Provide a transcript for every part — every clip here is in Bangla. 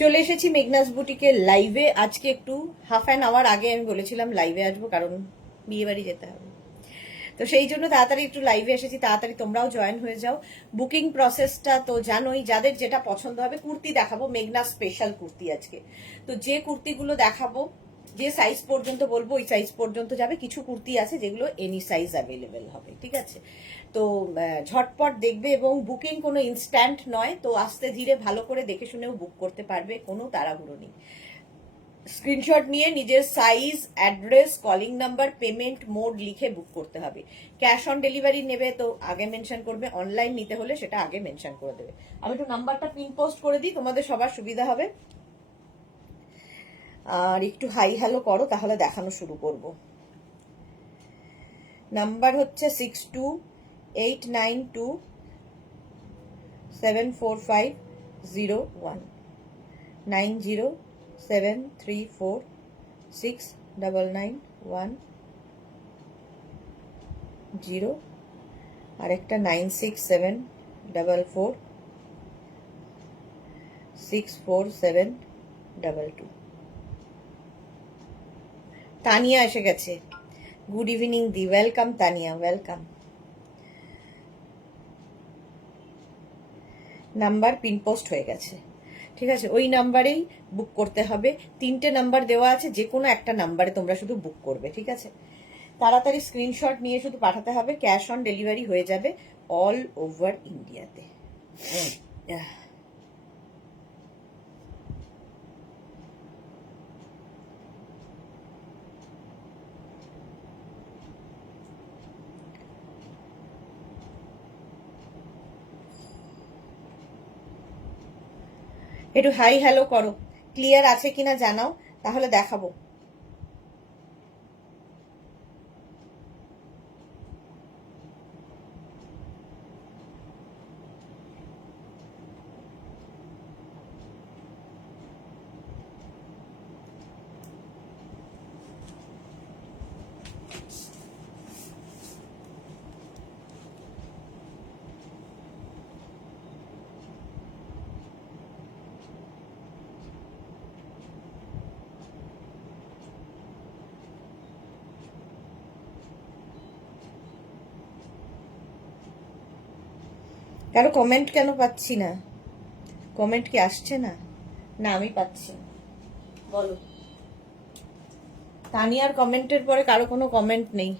চলে এসেছি মেঘনাস বুটিকে লাইভে। আজকে একটু হাফ অ্যান আওয়ার আগে আমি বলেছিলাম লাইভে আসবো, কারণ বিয়ে বাড়ি যেতে হবে, তো সেই জন্য তাড়াতাড়ি একটু লাইভে এসেছি। তাড়াতাড়ি তোমরাও জয়েন হয়ে যাও। বুকিং প্রসেসটা তো জানোই, যাদের যেটা পছন্দ হবে। কুর্তি দেখাবো, মেঘনাস স্পেশাল কুর্তি আজকে। তো যে কুর্তিগুলো দেখাবো, যে সাইজ পর্যন্ত বলবো ওই সাইজ পর্যন্ত যাবে। কিছু কুর্তি আছে যেগুলো এনি সাইজ অ্যাভেলেবেল হবে, ঠিক আছে? তো ঝটপট দেখবে, এবং বুকিং কোনো ইনস্ট্যান্ট নয়, তো আস্তে ধীরে ভালো করে দেখে শুনেও বুক করতে পারবে, কোনো তাড়াহুড়ো নেই। স্ক্রিনশট নিয়ে নিজের size, address, calling number, payment mode লিখে বুক করতে হবে। ক্যাশ অন ডেলিভারি নেবে তো আগে মেনশন করবে, অনলাইন নিতে হলে সেটা আগে মেনশন করে দেবে। আমি একটু নাম্বারটা পিন পোস্ট করে দিই, তোমাদের সবার সুবিধা হবে। আর একটু হাই হ্যালো করো, তাহলে দেখানো শুরু করব। নাম্বার হচ্ছে 6289274501 9073469910, আর একটা 9674464722। তানিয়া এসে গেছে। গুড ইভিনিং দি, welcome Tania, welcome. Number pin post হয়ে গেছে, ঠিক আছে? ওই নাম্বারেই বুক করতে হবে। 3টে নাম্বার দেওয়া আছে, যে কোনো একটা নাম্বারে তোমরা শুধু বুক করবে, ঠিক আছে? তাড়াতাড়ি স্ক্রিনশট নিয়ে শুধু পাঠাতে হবে। ক্যাশ অন ডেলিভারি হয়ে যাবে অল ওভার ইন্ডিয়াতে। একটু হাই হ্যালো করো, ক্লিয়ার আছে কিনা জানাও, তাহলে দেখাবো। কারো কমেন্ট কেন পাচ্ছি না? কমেন্ট কি আসছে না? না, আমি পাচ্ছি। বলো, তানিয়ার কমেন্টের পরে কারো কোনো কমেন্ট নেই।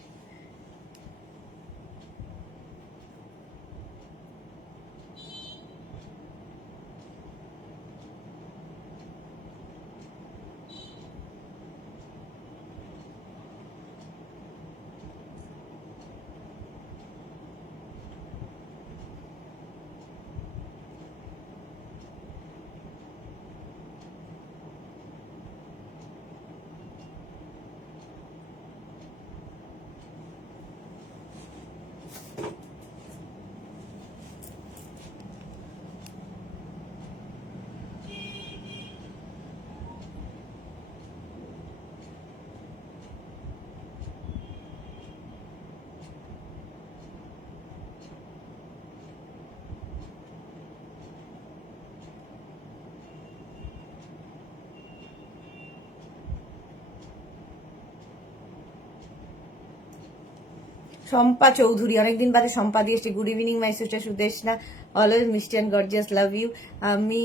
শম্পা চৌধুরী, অনেকদিন বাদে শম্পা দিয়েছে। Good evening my sister Sudeshna, always মিষ্টি অ্যান্ড গর্জিয়াস, লাভ ইউ। আমি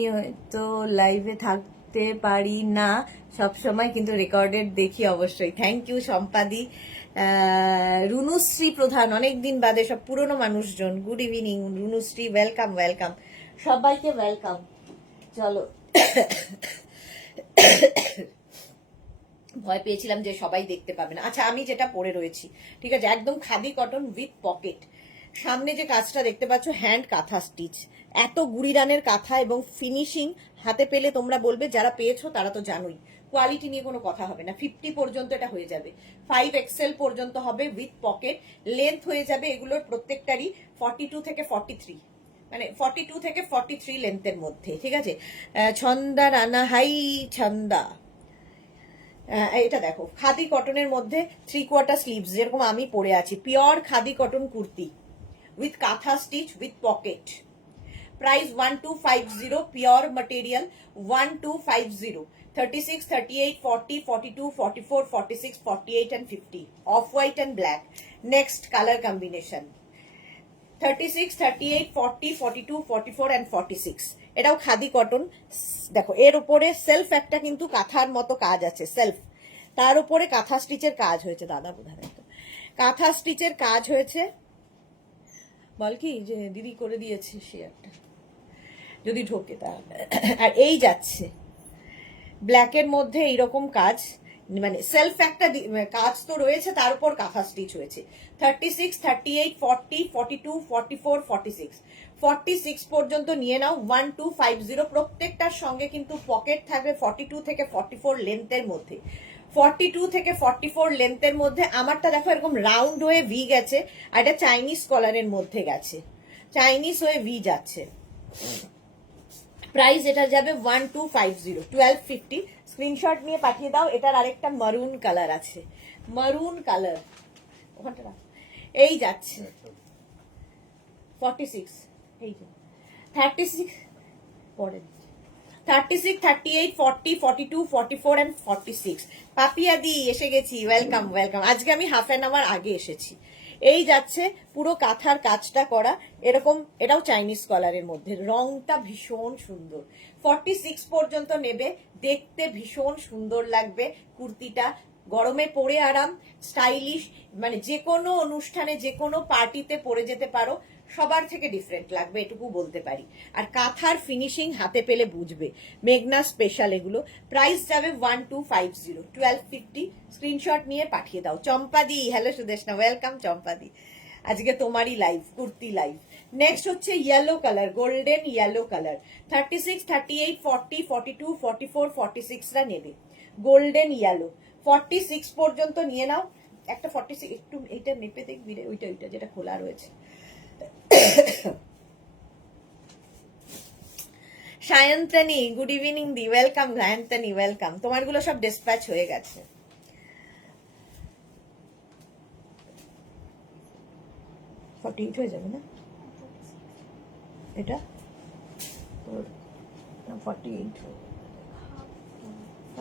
তো লাইভে থাকতে পারি না সবসময়, কিন্তু রেকর্ডেড দেখি অবশ্যই। Thank you Shampadi. রুনুশ্রী প্রধান, অনেকদিন বাদে, সব পুরনো মানুষজন। গুড ইভিনিং রুনুশ্রী, ওয়েলকাম ওয়েলকাম, সবাইকে ওয়েলকাম। চলো, ভয় পেয়েছিলাম যে সবাই দেখতে পাবে না। আচ্ছা, আমি যেটা পরে রয়েছি, ঠিক আছে, একদম খাদি কটন উইথ পকেট। সামনে যে কাজটা দেখতে পাচ্ছ, হ্যান্ড কাঁথা স্টিচ, এত গুড়ি রানের কাঁথা, এবং ফিনিশিং হাতে পেলে তোমরা বলবে, যারা পেয়েছো তারা তো জানোই, কোয়ালিটি নিয়ে কোনো কথা হবে না। 50 পর্যন্ত এটা হয়ে যাবে, 5XL পর্যন্ত হবে উইথ পকেট। লেন্থ হয়ে যাবে এগুলোর প্রত্যেকটারই 42 থেকে 43, মানে 42 থেকে 43 লেন্থের মধ্যে, ঠিক আছে? ছন্দা রানা, হাই ছন্দা। এটা দেখো, খাদি কটনের মধ্যে 3/4 স্লিভস, যেরকম আমি পরে আছি, pure khadi cotton kurti with kantha stitch with pocket. Price 1250, pure material 1250, 36, 38, 40, 42, 44, 46, 48 and 50, off white and black. Next color combination 36, 38, 40, 42, 44 and 46. এটাও খাদি কটন। দেখো এর উপরে সেলফ একটা কিন্তু কাঁথার মতো কাজ আছে, সেলফ, তার উপরে কাঁথা স্টিচের কাজ হয়েছে। দাদা বোধহয় কাঁথা স্টিচের কাজ হয়েছে, বল কি যে দিদি করে দিয়েছে শেয়ারটা যদি ঢোকে তাহলে। আর এই যাচ্ছে ব্ল্যাকের মধ্যে এইরকম কাজ, মানে সেলফ একটা কাজ তো রয়েছে, তার উপর কাঁথা স্টিচ হয়েছে। 36, 38, 40, 42, 44, 46, 46 পর্যন্ত নিয়ে নাও। 1250, প্রত্যেকটার সঙ্গে কিন্তু পকেট থাকবে 42 থেকে 44 লেন্থের মধ্যে। 42 থেকে 44 লেন্থের মধ্যে। আমারটা দেখো এরকম রাউন্ড হয়ে ভি গেছে, আর এটা চাইনিজ কলারের মধ্যে গেছে, চাইনিজ হয়ে ভি যাচ্ছে। প্রাইস এটা যাবে 1250, 1250। স্ক্রিনশট নিয়ে পাঠিয়ে দাও। এটার আরেকটা মারুন কালার আছে, মারুন কালার ওখানটা এই যাচ্ছে 46, এই যে 36 পরে 36, 38, 40, 42, 44 and 46। পাপিয়াদি এসে গেছি, ওয়েলকাম ওয়েলকাম। আজকে আমি হাফ অ্যান আওয়ার আগে এসেছি। এই যাচ্ছে পুরো কাঁথার কাজটা করা এরকম, এটাও চাইনিজ কলারের মধ্যে, রংটা ভীষণ সুন্দর। 46 পর্যন্ত নেবে, দেখতে ভীষণ সুন্দর লাগবে কুর্তিটা, গরমে পরে আরাম, স্টাইলিশ, মানে যে কোনো অনুষ্ঠানে যে কোনো পার্টিতে পরে যেতে পারো, সবার থেকে ডিফারেন্ট লাগবে এটুকু বলতে পারি। আর কাঁথার ফিনিশিং হাতে পেলে বুঝবে, মেঘনা স্পেশাল এগুলো। প্রাইস যাবে 1250, 1250। স্ক্রিনশট নিয়ে পাঠিয়ে দাও। চম্পাদি, হ্যালো সুদেশনা, ওয়েলকাম চম্পাদি, আজকে তোমারই লাইভ, কুর্তি লাইভ। নেক্সট হচ্ছে yellow colour, golden yellow colour. 36, 38, 40, 42, 44, 46 রা নেবে গোল্ডেন ইয়েলো। 46 পর্যন্ত নিয়ে নাও। একটা 46 একটু এইটা মেপে দেখবি রে, ওইটা ওইটা যেটা খোলা রয়েছে। সায়ন্তনী, গুড ইভিনিং দি, ওয়েলকাম সায়ন্তনী, ওয়েলকাম। তোমারগুলো সব ডিসপ্যাচ হয়ে গেছে। হয়ে যাবে না এটা? 48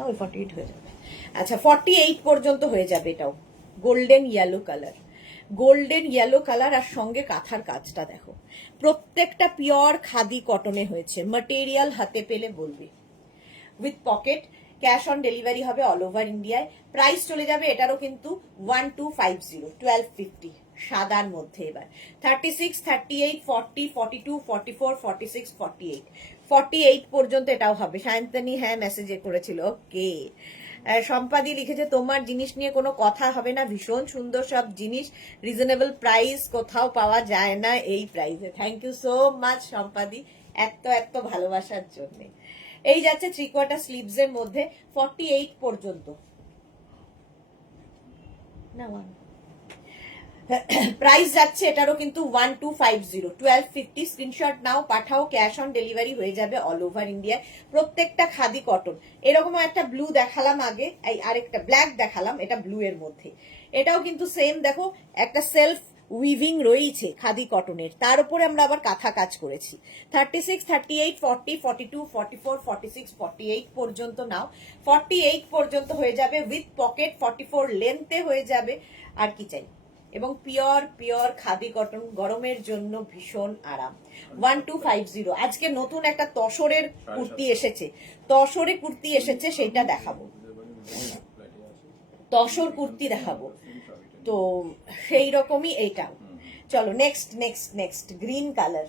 ওই 48 হয়ে যাবে। আচ্ছা 48 পর্যন্ত হয়ে যাবে। এটাও golden yellow colour, golden yellow colour, আর সঙ্গে কাঁথার কাজটা দেখো, প্রত্যেকটা পিওর খাদি কটনে হয়েছে। ম্যাটেরিয়াল হাতে পেলে বলবে। With pocket, cash on delivery হবে অল ওভার ইন্ডিয়ায়। প্রাইস চলে যাবে এটারও কিন্তু 1250, 1250 সাদার মধ্যে। এবার 36, 38, 40, 42, 44, 46, 48, 48 পর্যন্ত এটাও হবে। সায়ন্তনী হ্যাঁ মেসেজে করেছিল, ওকে। সম্পাদি লিখেছে তোমার জিনিস নিয়ে কোনো কথা হবে না, ভীষণ সুন্দর সব জিনিস, রিজনেবল প্রাইস, কোথাও পাওয়া যায় না এই প্রাইসে। থ্যাংক ইউ সো মাচ সম্পাদি, এত এত ভালোবাসার জন্য। এই যাচ্ছে 3/4 স্লিভস এর মধ্যে 48 পর্যন্ত না। প্রাইস যাচ্ছে এটারও কিন্তু 1250, 1250। স্ক্রিনশট নাও, পাঠাও, ক্যাশ অন ডেলিভারি হয়ে যাবে অল ওভার ইন্ডিয়ায়। প্রত্যেকটা খাদি কটন। এরকম একটা ব্লু দেখালাম আগে, এই আরেকটা ব্ল্যাক দেখালাম, এটা ব্লু এর মধ্যে। এটাও কিন্তু সেম দেখো, একটা সেলফ উইভিং রয়েছে খাদি কটনের, তার উপরে আমরা আবার কাঁথা কাজ করেছি। 36, 38, 40, 42, 44, 46, 48 পর্যন্ত নাও। 48 পর্যন্ত হয়ে যাবে উইথ পকেট, 44 লেন্থে হয়ে যাবে। আর কি চাই? এবং পিওর পিওর খাদি কটন, গরমের জন্য ভীষণ আরাম। 1250। আজকে নতুন একটা তসরের কুর্তি এসেছে, তসরে কুর্তি এসেছে, সেটা দেখাবো, তসর কুর্তি দেখাবো। তো সেই রকমই এইটা। চলো next next next green colour.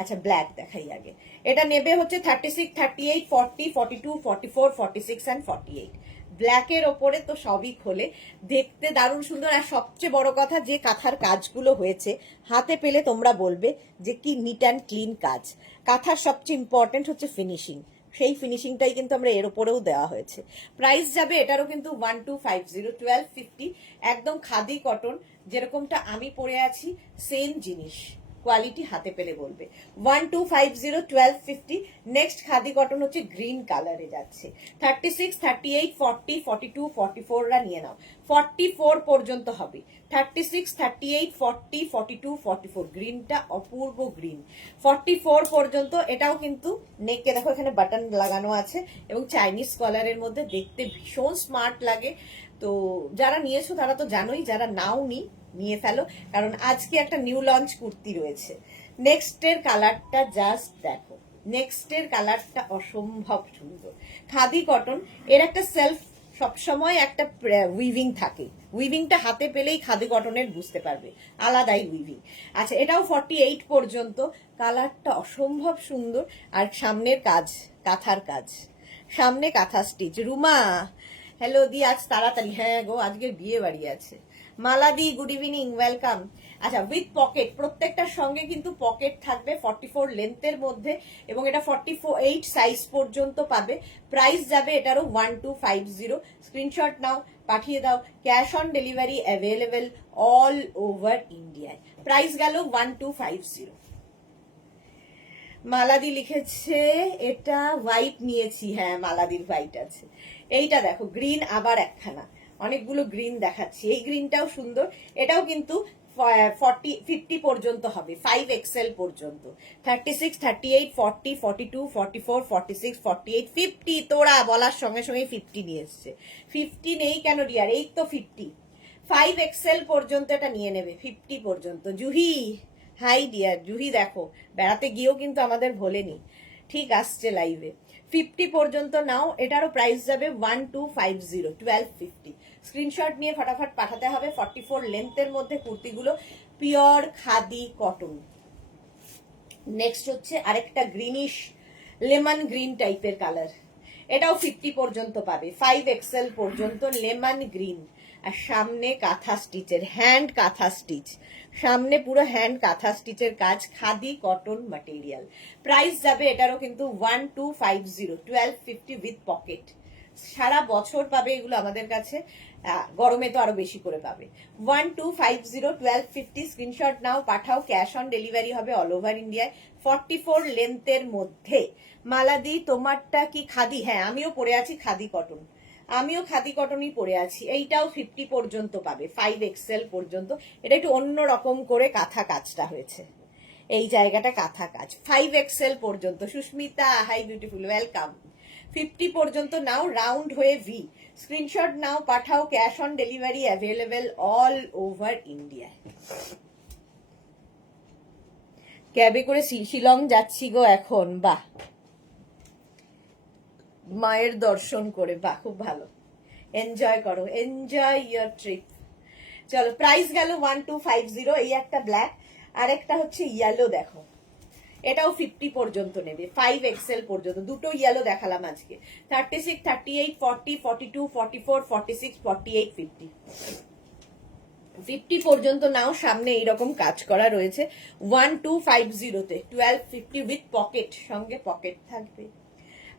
আচ্ছা ব্ল্যাক দেখাই আগে। এটা নেবে হচ্ছে 36, 38, 40, 42, 44, 46 and 48। ব্ল্যাকের ওপরে তো সবই খোলে, দেখতে দারুণ সুন্দর। আর সবচেয়ে বড় কথা, যে কাঁথার কাজগুলো হয়েছে হাতে পেলে তোমরা বলবে যে কি নিট অ্যান্ড ক্লিন কাজ। কাঁথার সবচেয়ে ইম্পর্টেন্ট হচ্ছে ফিনিশিং, সেই ফিনিশিংটাই কিন্তু আমরা এর ওপরেও দেওয়া হয়েছে। প্রাইস যাবে এটারও কিন্তু 1250, 1250। একদম খাদি কটন, যেরকমটা আমি পরে আছি সেম জিনিস, কোয়ালিটি হাতে পেলে বলবে। 1250 1250। নেক্সট খাদি কটন হচ্ছে গ্রিন কালারে যাচ্ছে। 36 38 40 42 44রা নিয়ে নাও, 44 পর্যন্ত হবে। 36 38 40 42 44, গ্রিনটা অপূর্ব গ্রিন। 44 পর্যন্ত। এটাও কিন্তু নেকে দেখো এখানে বাটন লাগানো আছে এবং চাইনিজ কলারের মধ্যে দেখতে ভীষণ স্মার্ট লাগে। তো যারা নিয়েছো তারা তো জানোই, যারা নাও নিয়ে ফেলো, কারণ আজকে একটা নিউ লঞ্চ কুর্তি রয়েছে। নেক্সটের কালারটা জাস্ট দেখো, নেক্সটের কালারটা অসম্ভব সুন্দর। খাদি কটন, এর একটা সেলফ সবসময় একটা উইভিং থাকে, উইভিংটা হাতে পেলেই খাদি কটনের বুঝতে পারবে, আলাদাই উইভিং। আচ্ছা, এটাও 48 পর্যন্ত। কালারটা অসম্ভব সুন্দর। আর সামনের কাজ কাঁথার কাজ, সামনে কাঁথা স্টিচ। রুমা হ্যালো দি, আজ তাড়াতাড়ি, হ্যাঁ গো আজকের বিয়ে বাড়ি আছে। মালাদি গুড ইভিনিং, ওয়েলকাম। আচ্ছা, উইথ পকেট, প্রত্যেকটার সঙ্গে কিন্তু পকেট থাকবে 44 লেন্থের মধ্যে, এবং এটা 48 সাইজ পর্যন্ত পাবে। প্রাইস যাবে এটারও 1250। স্ক্রিনশট নাও, পাঠিয়ে দাও। Cash on delivery available all over ইন্ডিয়ায়। প্রাইস গেল 1250। মালাদি লিখেছে এটা হোয়াইট নিয়েছি, হ্যাঁ মালাদির হোয়াইট আছে। এইটা দেখো গ্রিন, আবার একখানা, অনেকগুলো গ্রিন দেখাচ্ছি। এই গ্রিনটাও সুন্দর, এটাও কিন্তু 50 পর্যন্ত হবে, 5XL পর্যন্ত। 36 38 40 42 44 46 48 50। তোরা বলার সঙ্গে সঙ্গে 50 নিয়ে এসছে। 50 নেই কেন ডিয়ার, এই তো 50। 5XL পর্যন্ত এটা নিয়ে নেবে, 50 পর্যন্ত। জুহি হাই ডিয়ার, জুহি দেখো বেড়াতে গিয়েও কিন্তু আমাদের ভোলেনি, ঠিক আসছে লাইভে। 50 পর্যন্ত নাও, এটারও প্রাইস যাবে 1250 1250। স্ক্রিনশট নিয়ে ফটাফট পাঠাতে হবে। 44 লেন্থের মধ্যে কুর্তিগুলো, পিওর খাদি কটন। নেক্সট হচ্ছে আরেকটা গ্রিনিশ লেমন গ্রিন টাইপের কালার, এটাও 50 পর্যন্ত পাবে, 5XL পর্যন্ত। লেমন গ্রিন, আর সামনে কাঁথা স্টিচের, হ্যান্ড কাঁথা স্টিচ, সামনে পুরো হ্যান্ড কাঁথা স্টিচের কাজ, খাদি কটন ম্যাটেরিয়াল। প্রাইস যাবে এটারও কিন্তু 1250 1250 উইথ পকেট। সারা বছর পাবে এগুলো আমাদের কাছে, গরমে তো আরো বেশি করে পাবে। 1250 1250। স্ক্রিনশট নাও, পাঠাও। ক্যাশ অন ডেলিভারি হবে অল ওভার ইন্ডিয়ায়। 44 লেন্থের মধ্যে। মালাদি তোমারটা কি খাদি? হ্যাঁ, আমিও পরে আছি খাদি কটন, আমিও খাদি কটনই পরে আছি। এইটাও 50 পর্যন্ত পাবে, 5XL পর্যন্ত। এটা একটু অন্য রকম করে কাঁথা কাজটা হয়েছে, এই জায়গাটা কাঁথা কাজ। 5XL পর্যন্ত। Susmita hi beautiful, welcome. 50 পর্যন্ত নাও, রাউন্ড হয়ে ভি। স্ক্রিনশট নাও, পাঠাও। Cash on delivery available all over ইন্ডিয়ায়। ক্যাবে করে শিলং যাচ্ছি গো এখন, বাহ, মায়ের দর্শন করে, বাহ খুব ভালো। এনজয় করো, এনজয় ইয়ার ট্রিপ। চলো, প্রাইস গেল 1250। এই একটা ব্ল্যাক, আর একটা হচ্ছে ইয়েলো, দেখো এটাও 50 পর্যন্ত নেবে, 5XL পর্যন্ত। দুটো ইয়েলো দেখালাম আজকে। 36 38 40 42 44 46 48 50। 50 পর্যন্ত নাও, সামনে এইরকম কাজ করা রয়েছে। 1250-তে 1250 উইথ পকেট, সঙ্গে পকেট থাকবে।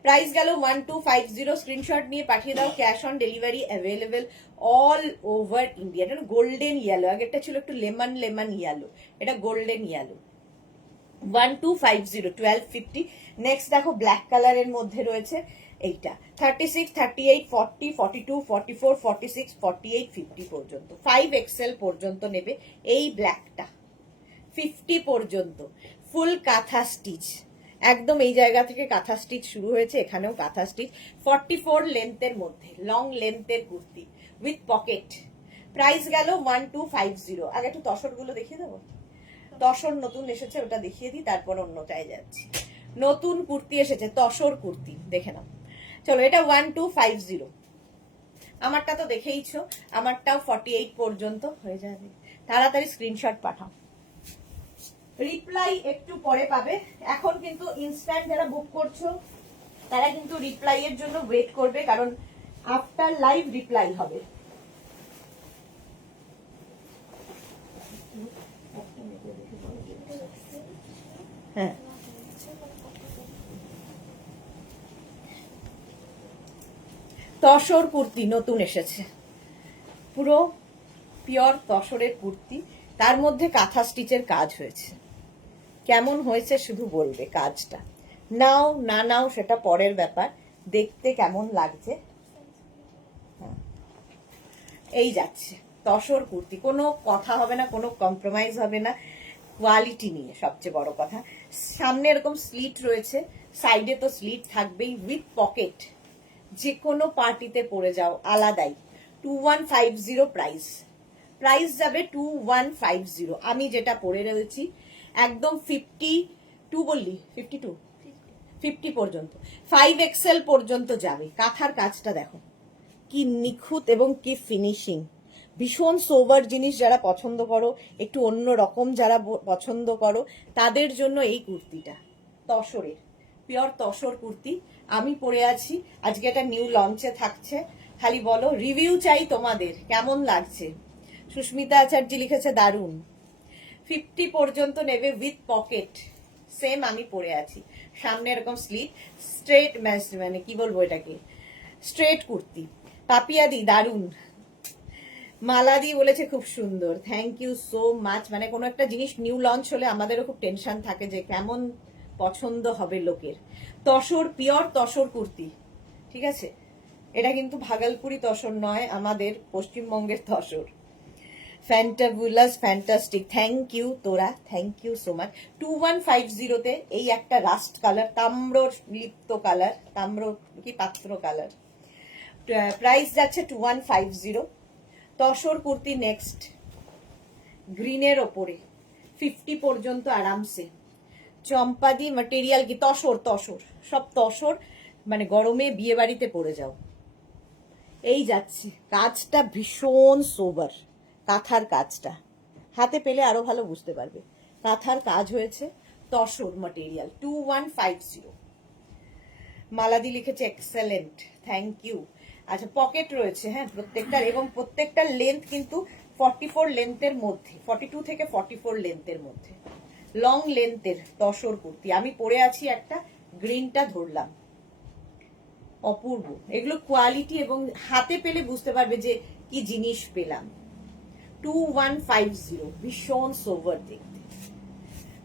প্রাইস গেল 1250। স্ক্রিনশট নিয়ে পাঠিয়ে দাও। Cash on delivery available all over India. এটা গোল্ডেন ইয়েলো, আগেরটা ছিল একটু লেমন লেমন ইয়েলো, এটা গোল্ডেন ইয়েলো। 1250 1250। নেক্সট দেখো ব্ল্যাক কালারের মধ্যে রয়েছে এইটা, 36 38 40 42 44 46 48 50 পর্যন্ত। 5XL পর্যন্ত নেবে এই ব্ল্যাকটা, 50 পর্যন্ত। ফুল কাঁথা স্টিচ, একদম এই জায়গা থেকে কাঁথা স্টিচ শুরু হয়েছে, এখানেও কাঁথা স্টিচ। 44 লেন্থের মধ্যে, লং লেন্থের কুর্তি উইথ পকেট। প্রাইস গেল 1250। আগে একটু তসরগুলো দেখিয়ে দেবো। তসর নতুন এসেছে, ওটা দেখিয়ে দিই, তারপর অন্যটায় যাচ্ছি। নতুন কুর্তি এসেছে, তসর কুর্তি, দেখে নাও। চলো, এটা 1250। আমারটা তো দেখেইছো, আমারটাও 48 পর্যন্ত হয়ে যাবে। তাড়াতাড়ি স্ক্রিনশট পাঠাও। রিপ্লাই একটু পরে পাবে, এখন কিন্তু ইনস্ট্যান্ট যারা বুক করছো তারা কিন্তু রিপ্লাই এর জন্য ওয়েট করবে, কারণ আফটার লাইভ রিপ্লাই হবে। হ্যাঁ, তসর কুর্তি নতুন এসেছে, পুরো পিওর তসরের কুর্তি, তার মধ্যে কাঁথা স্টিচের কাজ হয়েছে। কেমন হয়েছে শুধু বলবে কাজটা। নাও না নাও সেটা পরের ব্যাপার, দেখতে কেমন লাগছে। হ্যাঁ, এই যাচ্ছে তসর কুর্তি, কোনো কথা হবে না, কোনো কম্প্রোমাইজ হবে না, কোয়ালিটি নিয়ে সবচেয়ে বড় কথা। সামনে এরকম স্লিট রয়েছে, সাইডে তো স্লিট থাকবেই, উইথ পকেট। যে কোনো পার্টিতে পরে যাও আলাদাই। 2150 প্রাইস, প্রাইস যাবে 2150। আমি যেটা পরে রয়েছি একদম 52 বললি, 50 পর্যন্ত, 5XL পর্যন্ত যাবে। কাঁথার কাজটা দেখো কি নিখুঁত এবং কি ফিনিশিং। ভীষণ সোবার জিনিস যারা পছন্দ করো, একটু অন্য রকম যারা পছন্দ করো, তাদের জন্য এই কুর্তিটা তসরের, পিওর তসর কুর্তি আমি পরে আছি। আজকে একটা নিউ লঞ্চে থাকছে, খালি বলো রিভিউ চাই তোমাদের, কেমন লাগছে। সুস্মিতা আচার্য লিখেছে দারুণ। 50 পর্যন্ত নেবে উইথ পকেট, সেম আমি পরে আছি। সামনে এরকম স্লিট, স্ট্রেট মানে কি বলবো এটাকে, স্ট্রেট কুর্তি। পাপিয়াদি দারুণ, মালাদি বলেছে খুব সুন্দর, থ্যাংক ইউ সো মাচ। মানে কোনো একটা জিনিস নিউ লঞ্চ হলে আমাদেরও খুব টেনশন থাকে যে কেমন পছন্দ হবে লোকের। তসর, পিওর তসর কুর্তি, ঠিক আছে। এটা কিন্তু ভাগলপুরি তসর নয়, আমাদের পশ্চিমবঙ্গের tussar. Fantabulous, fantastic, thank you তোরা, থ্যাংক ইউ সো মাচ। 2150 এই একটা রাস্ট কালার, তাম্র লিপ্ত কালার, তাম্র কি পাত্র কালার, প্রাইস যাচ্ছে 2150। তসর কুর্তি নেক্সট, গ্রিনের ওপরে 50 পর্যন্ত আরামসে। চম্পাদি ম্যাটেরিয়াল কি তসর, তসর সব তসর, মানে গরমে বিয়ে বাড়িতে পরে যাও। এই যাচ্ছে, কাজটা ভীষণ সোবার, কাঁথার কাজটা হাতে পেলে আরো ভালো বুঝতে পারবে। কাঁথার কাজ হয়েছে, তসর ম্যাটেরিয়াল, 2150। মালাদি লিখেছে এক্সেলেন্ট, থ্যাংক ইউ। আচ্ছা, পকেট রয়েছে হ্যাঁ প্রত্যেকটার, এবং প্রত্যেকটার লেন্থ কিন্তু 44 লেন্থের মধ্যে, 42 থেকে 44 লেন্থের মধ্যে, লং লেন্থের তসর কুর্তি। আমি পরে আছি একটা, গ্রিনটা ধরলাম, অপূর্ব। এগুলো কোয়ালিটি এবং হাতে পেলে বুঝতে পারবে যে কি জিনিস পেলাম। 2150, ভীষণ সোভার দেখতে,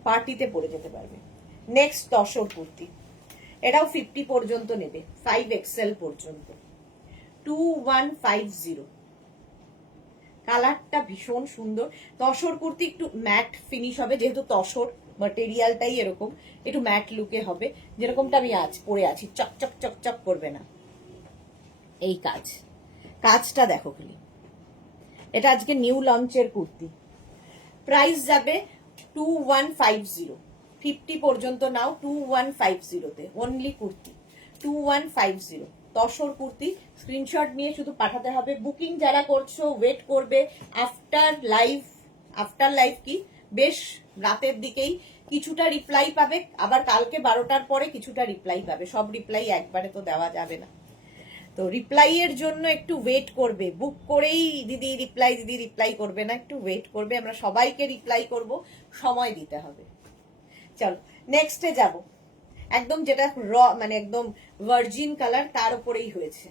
পার্টিতে পরে যেতে পারবে। নেক্সট তসর কুর্তি, এটাও 50 পর্যন্ত নেবে, 5XL পর্যন্ত, 2150। কালারটা ভীষণ সুন্দর। তসর কুর্তি একটু ম্যাট ফিনিশ হবে, যেহেতু তসর ম্যাটেরিয়ালটাই এরকম, একটু ম্যাট লুকে হবে, যেরকমটা আমি আজ পরে আছি, চকচক চকচক করবে না। এই কাজ, কাজটা দেখো খালি। এটা আজকে নিউ লঞ্চের কুর্তি, প্রাইস যাবে 2150। 50 পর্যন্ত নাও, 2150-তে অনলি কুর্তি, 2150 তসর কুর্তি। স্ক্রিনশট নিয়ে শুধু পাঠাতে হবে। বুকিং যারা করছো ওয়েট করবে আফটার লাইভ, আফটার লাইভ কি বেশ রাতের দিকেই কিছুটা রিপ্লাই পাবে, আবার কালকে 12টার পরে কিছুটা রিপ্লাই পাবে, সব রিপ্লাই একবারে তো দেওয়া যাবে না। তো রিপ্লাই এর জন্য একটু ওয়েট করবে, বুক করেই দিদি রিপ্লাই করবে না, একটু ওয়েট করবে। আমরা সবাইকে রিপ্লাই করব, সময় দিতে হবে। চলো নেক্সটে যাব, একদম যেটা র মানে একদম ভার্জিন কালার, তার উপরেই হয়েছে,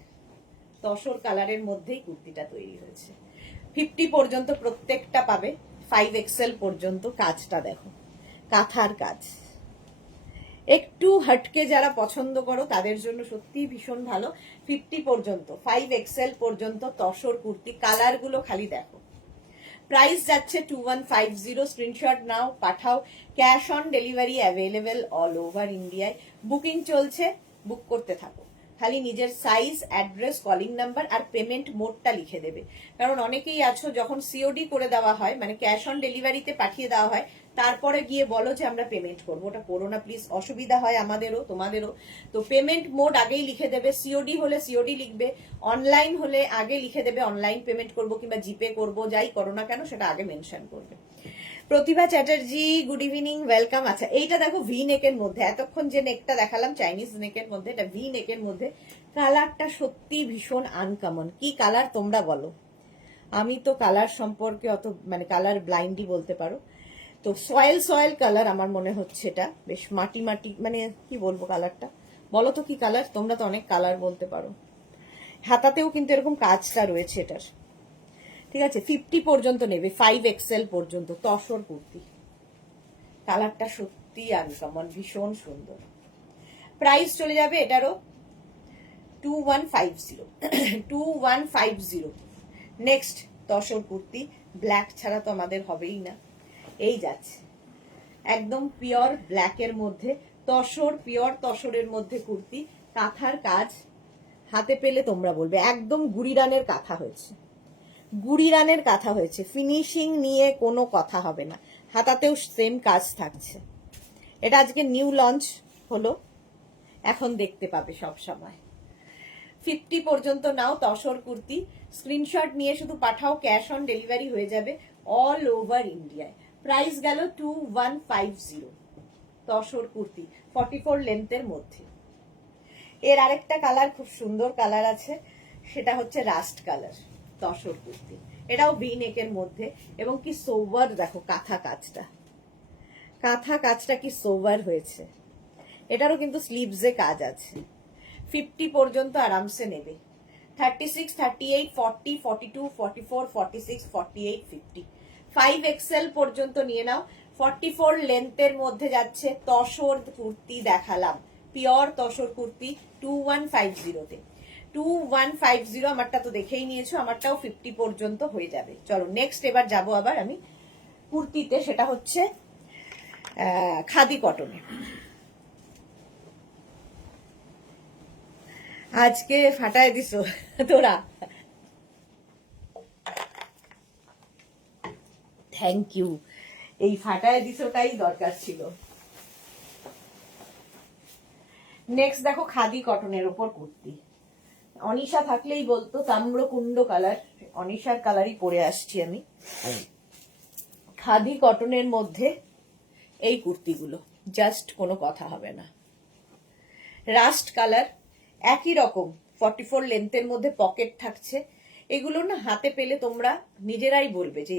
তসর কালারের মধ্যেই কুর্তিটা তৈরি হয়েছে। 50 পর্যন্ত প্রত্যেকটা পাবে, 5XL পর্যন্ত। কাজটা দেখো, কাঁথার কাজ, একটু হটকে যারা পছন্দ করো তাদের জন্য সত্যি ভীষণ ভালো। 50 পর্যন্ত, 5XL পর্যন্ত তসর কুর্তি, কালার গুলো খালি দেখো। প্রাইস যাচ্ছে 2150। স্ক্রিনশট নাও, পাঠাও। Cash on delivery available all over ইন্ডিয়ায়। বুকিং চলছে, বুক করতে থাকো। খালি নিজের সাইজ, অ্যাড্রেস, কলিং নাম্বার আর পেমেন্ট মোডটা লিখে দেবে। কারণ অনেকেই আছো যখন সিওডি করে দেওয়া হয়, মানে ক্যাশ অন ডেলিভারিতে পাঠিয়ে দেওয়া হয়, তারপরে গিয়ে বলো যে আমরা পেমেন্ট করবো। ওটা করো না প্লিজ, অসুবিধা হয় আমাদেরও তোমাদেরও। তো পেমেন্ট মোড আগেই লিখে দেবে। সিওডি হলে সিওডি লিখবে, অনলাইন হলে আগে লিখে দেবে অনলাইন পেমেন্ট করবো কিংবা জিপে করবো, যাই করো না কেন সেটা আগে মেনশন করবে। প্রতিভা চ্যাটার্জি গুড ইভিনিং, ওয়েলকাম। আচ্ছা, এইটা দেখো ভি নেকের মধ্যে, এতক্ষণ যে নেকটা দেখালাম চাইনিজ নেকের মধ্যে, এটা ভি নেকের মধ্যে। কালারটা সত্যি ভীষণ আনকমন। কি কালার তোমরা বলো? আমি তো কালার সম্পর্কে অত মানে কালার ব্লাইন্ডই বলতে পারো। তো সয়েল কালার আমার মনে হচ্ছে, এটা বেশ মাটি মাটি, মানে কি বলবো কালারটা, বলো তো কি কালার? তোমরা তো অনেক কালার বলতে পারো। হাতাতেও কিন্তু এরকম কাজটা রয়েছে এটার, ঠিক আছে। 50 পর্যন্ত নেবে, 5XL পর্যন্ত তসর কুর্তি। কালারটা সত্যি সত্যি আনকমন, ভীষণ সুন্দর। প্রাইস চলে যাবে এটারও 2150 2150। নেক্সট তসর কুর্তি, ব্ল্যাক ছাড়া তো আমাদের হবেই না। এই যাচ্ছে একদম পিওর ব্ল্যাকের মধ্যে তসর, পিওর তসরের মধ্যে কুর্তি, কাঁথার কাজ, হাতে পেলে তোমরা বলবে একদম গুড়িরানের কাঁথা হয়েছে, গুড়িরানের কাঁথা হয়েছে। ফিনিশিং নিয়ে কোনো কথা হবে না, হাতাতেও সেম কাজ থাকছে। এটা আজকে নিউ লঞ্চ হলো, এখন দেখতে পাবে সব সময়। 50 পর্যন্ত নাও তসর কুর্তি, স্ক্রিনশট নিয়ে শুধু পাঠাও, ক্যাশ অন ডেলিভারি হয়ে যাবে অল ওভার ইন্ডিয়ায়। প্রাইস গেল 2150। তসর কুর্তি 44 লেন্থের মধ্যে। এর আরেকটা কালার, খুব সুন্দর কালার আছে, সেটা হচ্ছে রাস্ট কালার তসর কুর্তি। এটাও ভি নেকের মধ্যে, এবং কি সোভার দেখো কাঁথা কাজটা, কাঁথা কাজটা কি সোভার হয়েছে। এটারও কিন্তু স্লিভসে কাজ আছে। 50 পর্যন্ত আরামসে নেবে। 36, 38, 40, 42, 44, 46, 48, 50। 5XL পর্যন্ত নিয়ে নাও। 44 লেন্থের মধ্যে যাচ্ছে তসর কুর্তি দেখালাম, পিওর তসর কুর্তি 2150-তে। 2150, আমারটা তো দেখেই নিয়েছো, আমারটাও 50 পর্যন্ত হয়ে যাবে। চলো নেক্সট এবার যাব আবার আমি কুর্তিতে, সেটা হচ্ছে খাদি কটনে। আজকে ফাটায় দিস তোরা, থ্যাংক ইউ। এই ফাটায় দিসটাই দরকার ছিল। নেক্সট দেখো খাদি কটনের ওপর কুর্তি। অনিশা থাকলেই বলতো তাম্রকুণ্ড কালার, অনিশার কালারই পরে আসছি আমি। খাদি কটনের মধ্যে এই কুর্তিগুলো জাস্ট কোনো কথা হবে না। রাস্ট কালার, একই রকম 44 লেন্থের মধ্যে পকেট থাকছে। এগুলো না হাতে পেলে তোমরা নিজেরাই বলবে যে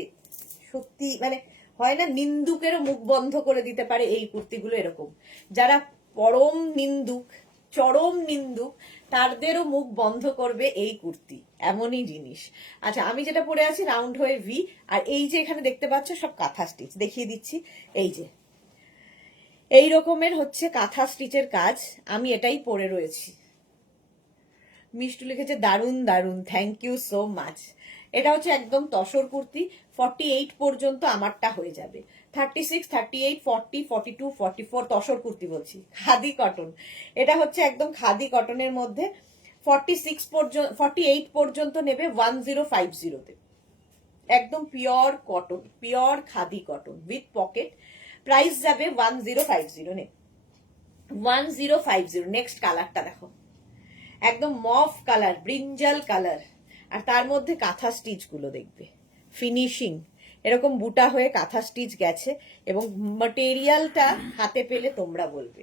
সত্যি, মানে হয় না নিন্দুকেরও মুখ বন্ধ করে দিতে পারে এই কুর্তিগুলো এরকম। যারা পরম নিন্দুক, চরম নিন্দুক, তাদেরও মুখ বন্ধ করবে এই কুর্তি, এমনই জিনিস। আচ্ছা, আমি যেটা পরে আছি রাউন্ড হয়ে ভি, আর এই যে এখানে দেখতে পাচ্ছ সব কাঁথা স্টিচ, দেখিয়ে দিচ্ছি। এই যে এই রকমের হচ্ছে কাঁথা স্টিচের কাজ, আমি এটাই পরে রয়েছি। মিষ্টু লিখেছে দারুন দারুন, থ্যাংক ইউ সো মাচ। এটা হচ্ছে একদম তসর কুর্তি, 48 পর্যন্ত আমারটা হয়ে যাবে। 36, 38, 40, 42, 44 তসর কুর্তি বলছি, খাদি কটন। এটা হচ্ছে একদম খাদি কটনের মধ্যে 46 পর্যন্ত, 48 পর্যন্ত নেবে 1050-তে। একদম pure cotton, pure khadi cotton with pocket. Price যাবে 1050 নে, 1050। নেক্সট কালারটা দেখো, একদম মফ কালার, ব্রিঞ্জাল কালার, আর তার মধ্যে কাঁথা স্টিচ গুলো দেখবে, ফিনিশিং এরকম বুটা হয়ে কাঁথা স্টিচ গেছে, এবং ম্যাটেরিয়ালটা হাতে পেলে তোমরা বলবে।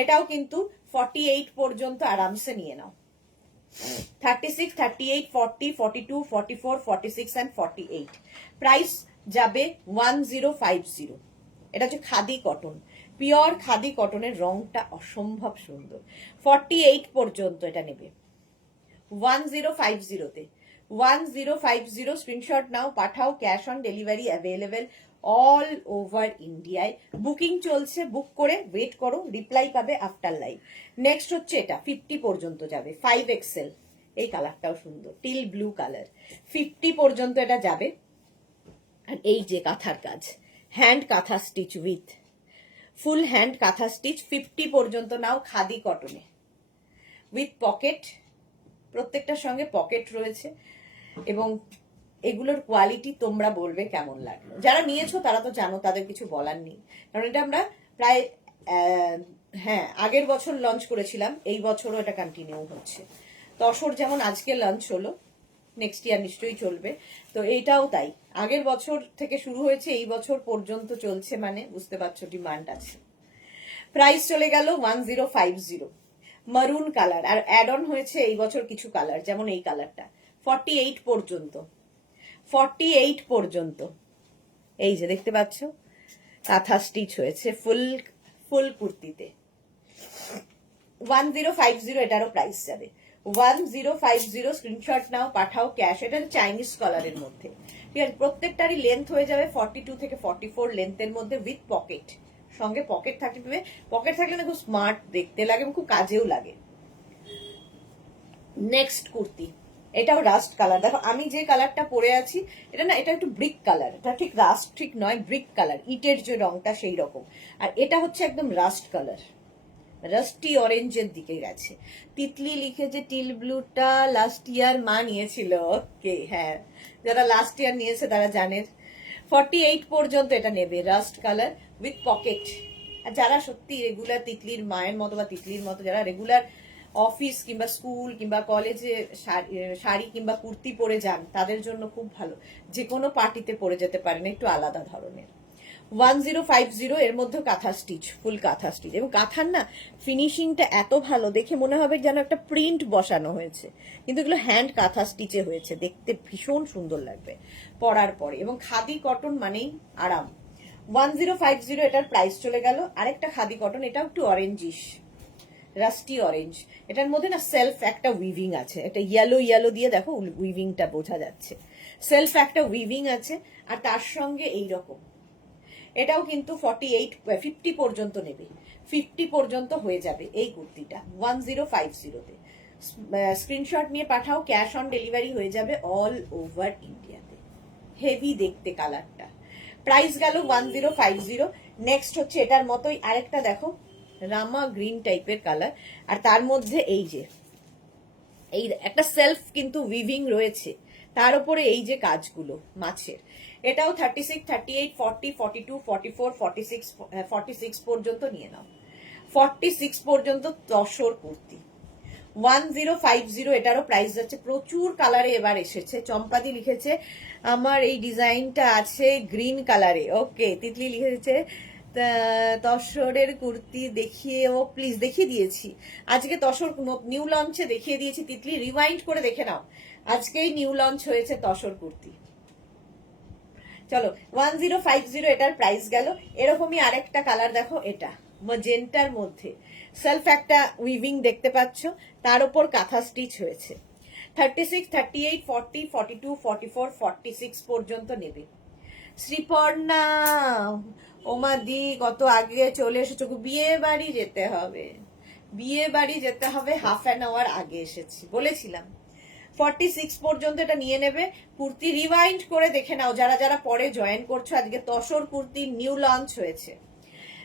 এটাও কিন্তু 48 পর্যন্ত আরামসে নিয়ে নাও। 36, 38, 40, 42, 44, 46 and 48। প্রাইস যাবে 1050। এটা হচ্ছে খাদি কটন, পিওর খাদি কটনের, রংটা অসম্ভব সুন্দর। 48 পর্যন্ত এটা নেবে 1050-তে। 1050 স্ক্রিনশট নাও, পাঠাও, cash on delivery available all over ইন্ডিয়ায়। বুকিং চলছে, বুক করে ওয়েট করো, রিপ্লাই পাবে আফটার লাইভ। নেক্সট হচ্ছে এটা 50 পর্যন্ত যাবে, 5XL। এই কালারটাও সুন্দর, টিল ব্লু কালার। 50 পর্যন্ত এটা যাবে। আর এই যে কাঁথার কাজ, হ্যান্ড কাঁথা স্টিচ উইথ ফুল হ্যান্ড কাঁথা স্টিচ, 50 পর্যন্ত নাও, খাদি কটনে উইথ পকেট, প্রত্যেকটার সঙ্গে পকেট রয়েছে। এবং এগুলোর কোয়ালিটি তোমরা বলবে কেমন লাগলো। যারা নিয়েছো তারা তো জানো, তাদের কিছু বলার নেই, কারণ এটা আমরা প্রায় হ্যাঁ আগের বছর লঞ্চ করেছিলাম, এই বছরও এটা কন্টিনিউ হচ্ছে। তসর যেমন আজকে লঞ্চ হলো, নেক্সট ইয়ার নিশ্চয়ই চলবে, তো এইটাও তাই। আগের বছর থেকে শুরু হয়েছে, এই বছর পর্যন্ত চলছে, মানে বুঝতে পারছো ডিমান্ড আছে। প্রাইস চলে গেল 1050। মারুন কালার, আর অ্যাড অন হয়েছে এই বছর কিছু কালার, যেমন এই কালারটা। 48 পর্যন্ত, 48 পর্যন্ত এই যে দেখতে পাচ্ছ কাঁথা স্টিচ হয়েছে ফুল ফুল কুর্তিতে। 1050 এটারও প্রাইস যাবে 1050। স্ক্রিনশট নাও, পাঠাও, ক্যাশ। এটা চাইনিজ কালারের মধ্যে, ঠিক আছে। প্রত্যেকটারই লেন্থ হয়ে যাবে 42 থেকে 44 লেন্থের মধ্যে উইথ পকেট, সঙ্গে পকেট থাকবে, পকেট থাকলে না খুব স্মার্ট দেখতে লাগে এবং খুব কাজেও লাগে। নেক্সট কুর্তি, এটাও রাস্ট কালার। দেখো আমি যে কালারটা পরে আছি এটা না, এটা একটু ব্রিক কালার, এটা ঠিক রাস্ট ঠিক নয়, ব্রিক কালার, ইটের যে রংটা সেই রকম। আর এটা হচ্ছে একদম রাস্ট কালার, রাস্টি অরেঞ্জের দিকে গেছে। তিতলি লিখেছে টিল ব্লুটা লাস্ট ইয়ার মা নিয়েছিল। ওকে, হ্যাঁ, যারা লাস্ট ইয়ার নিয়েছে তারা জানেন। 48 পর্যন্ত এটা নেবে, রাস্ট কালার উইথ পকেট। আর যারা সত্যি রেগুলার তিতলির মায়ের মতো বা তিতলির মতো যারা রেগুলার অফিস কিংবা স্কুল কিংবা কলেজে শাড়ি কিংবা কুর্তি পরে যান, তাদের জন্য খুব ভালো, যে কোনো পার্টিতে পরে যেতে পারেন, একটু আলাদা ধরনের। 1050 এর মধ্যে কাঁথা স্টিচ, ফুল কাঁথা স্টিচ, এবং কাঁথার না ফিনিশিংটা এত ভালো, দেখে মনে হবে যেন একটা প্রিন্ট বসানো হয়েছে, কিন্তু এগুলো হ্যান্ড কাঁথা স্টিচে হয়েছে, দেখতে ভীষণ সুন্দর লাগবে পরার পরে। এবং খাদি কটন মানেই আরাম। 1050 এটার প্রাইস চলে গেল। আরেকটা খাদি কটন, এটাও একটু অরেঞ্জিশ, রাস্টি অরেঞ্জ। এটার মধ্যে না সেলফ একটা উইভিং আছে, একটা ইয়েলো ইয়েলো দিয়ে দেখো উইভিংটা বোঝা যাচ্ছে, সেলফ একটা উইভিং আছে। আর তার সঙ্গে এইরকম, এটাও কিন্তু 50 পর্যন্ত নেবে, 50 পর্যন্ত হয়ে যাবে এই কুর্তিটা 1050-তে। স্ক্রিনশট নিয়ে পাঠাও, ক্যাশ অন ডেলিভারি হয়ে যাবে অল ওভার ইন্ডিয়াতে। হেভি দেখতে কালারটা। প্রাইস গেল 1050। নেক্সট হচ্ছে এটার মতোই আরেকটা, দেখো রামা গ্রিন টাইপের কালার, আর তার মধ্যে এই যে এই একটা সেলফ কিন্তু উইভিং রয়েছে, তার উপরে এই যে কাজগুলো মাছের। এটাও 36, 38, 40, 42, 44, 46 পর্যন্ত নিয়ে নাও। 46 পর্যন্ত তসর কুর্তি 1050, এটারও প্রাইস যাচ্ছে। প্রচুর কালারে এবার এসেছে। চম্পাদি লিখেছে আমার এই ডিজাইনটা আছে গ্রিন কালারে। ওকে, তিতলি লিখেছে তসরের কুর্তি দেখিয়ে, ও প্লিজ দেখিয়ে দিয়েছি আজকে, তসর নিউ লঞ্চে দেখিয়ে দিয়েছি। তিতলি রিওয়াইন্ড করে দেখে নাও, আজকেই নিউ লঞ্চ হয়েছে তসর কুর্তি। চলো 1050 এটার প্রাইস গেল। এরকমই আরেকটা কালার দেখো, এটা ম্যাজেন্টার মধ্যে সেলফ একটা উইভিং দেখতে পাচ্ছ, তার উপর কাঁথা স্টিচ হয়েছে। 36, 38, 40, 42, 44, 46 পর্যন্ত নেবে। শ্রীপর্ণা, ওমা দি কত আগে চলে এসেছো, বিয়ে বাড়ি যেতে হবে, বিয়ে বাড়ি যেতে হবে, হাফ অ্যান আওয়ার আগে এসেছি বলেছিলাম। 46 পর্যন্ত এটা নিয়ে নেবে। কুর্তি রিওয়াইন্ড করে দেখে নাও, যারা যারা পরে জয়েন করছো, আজকে তসর কুর্তি নিউ লঞ্চ হয়েছে।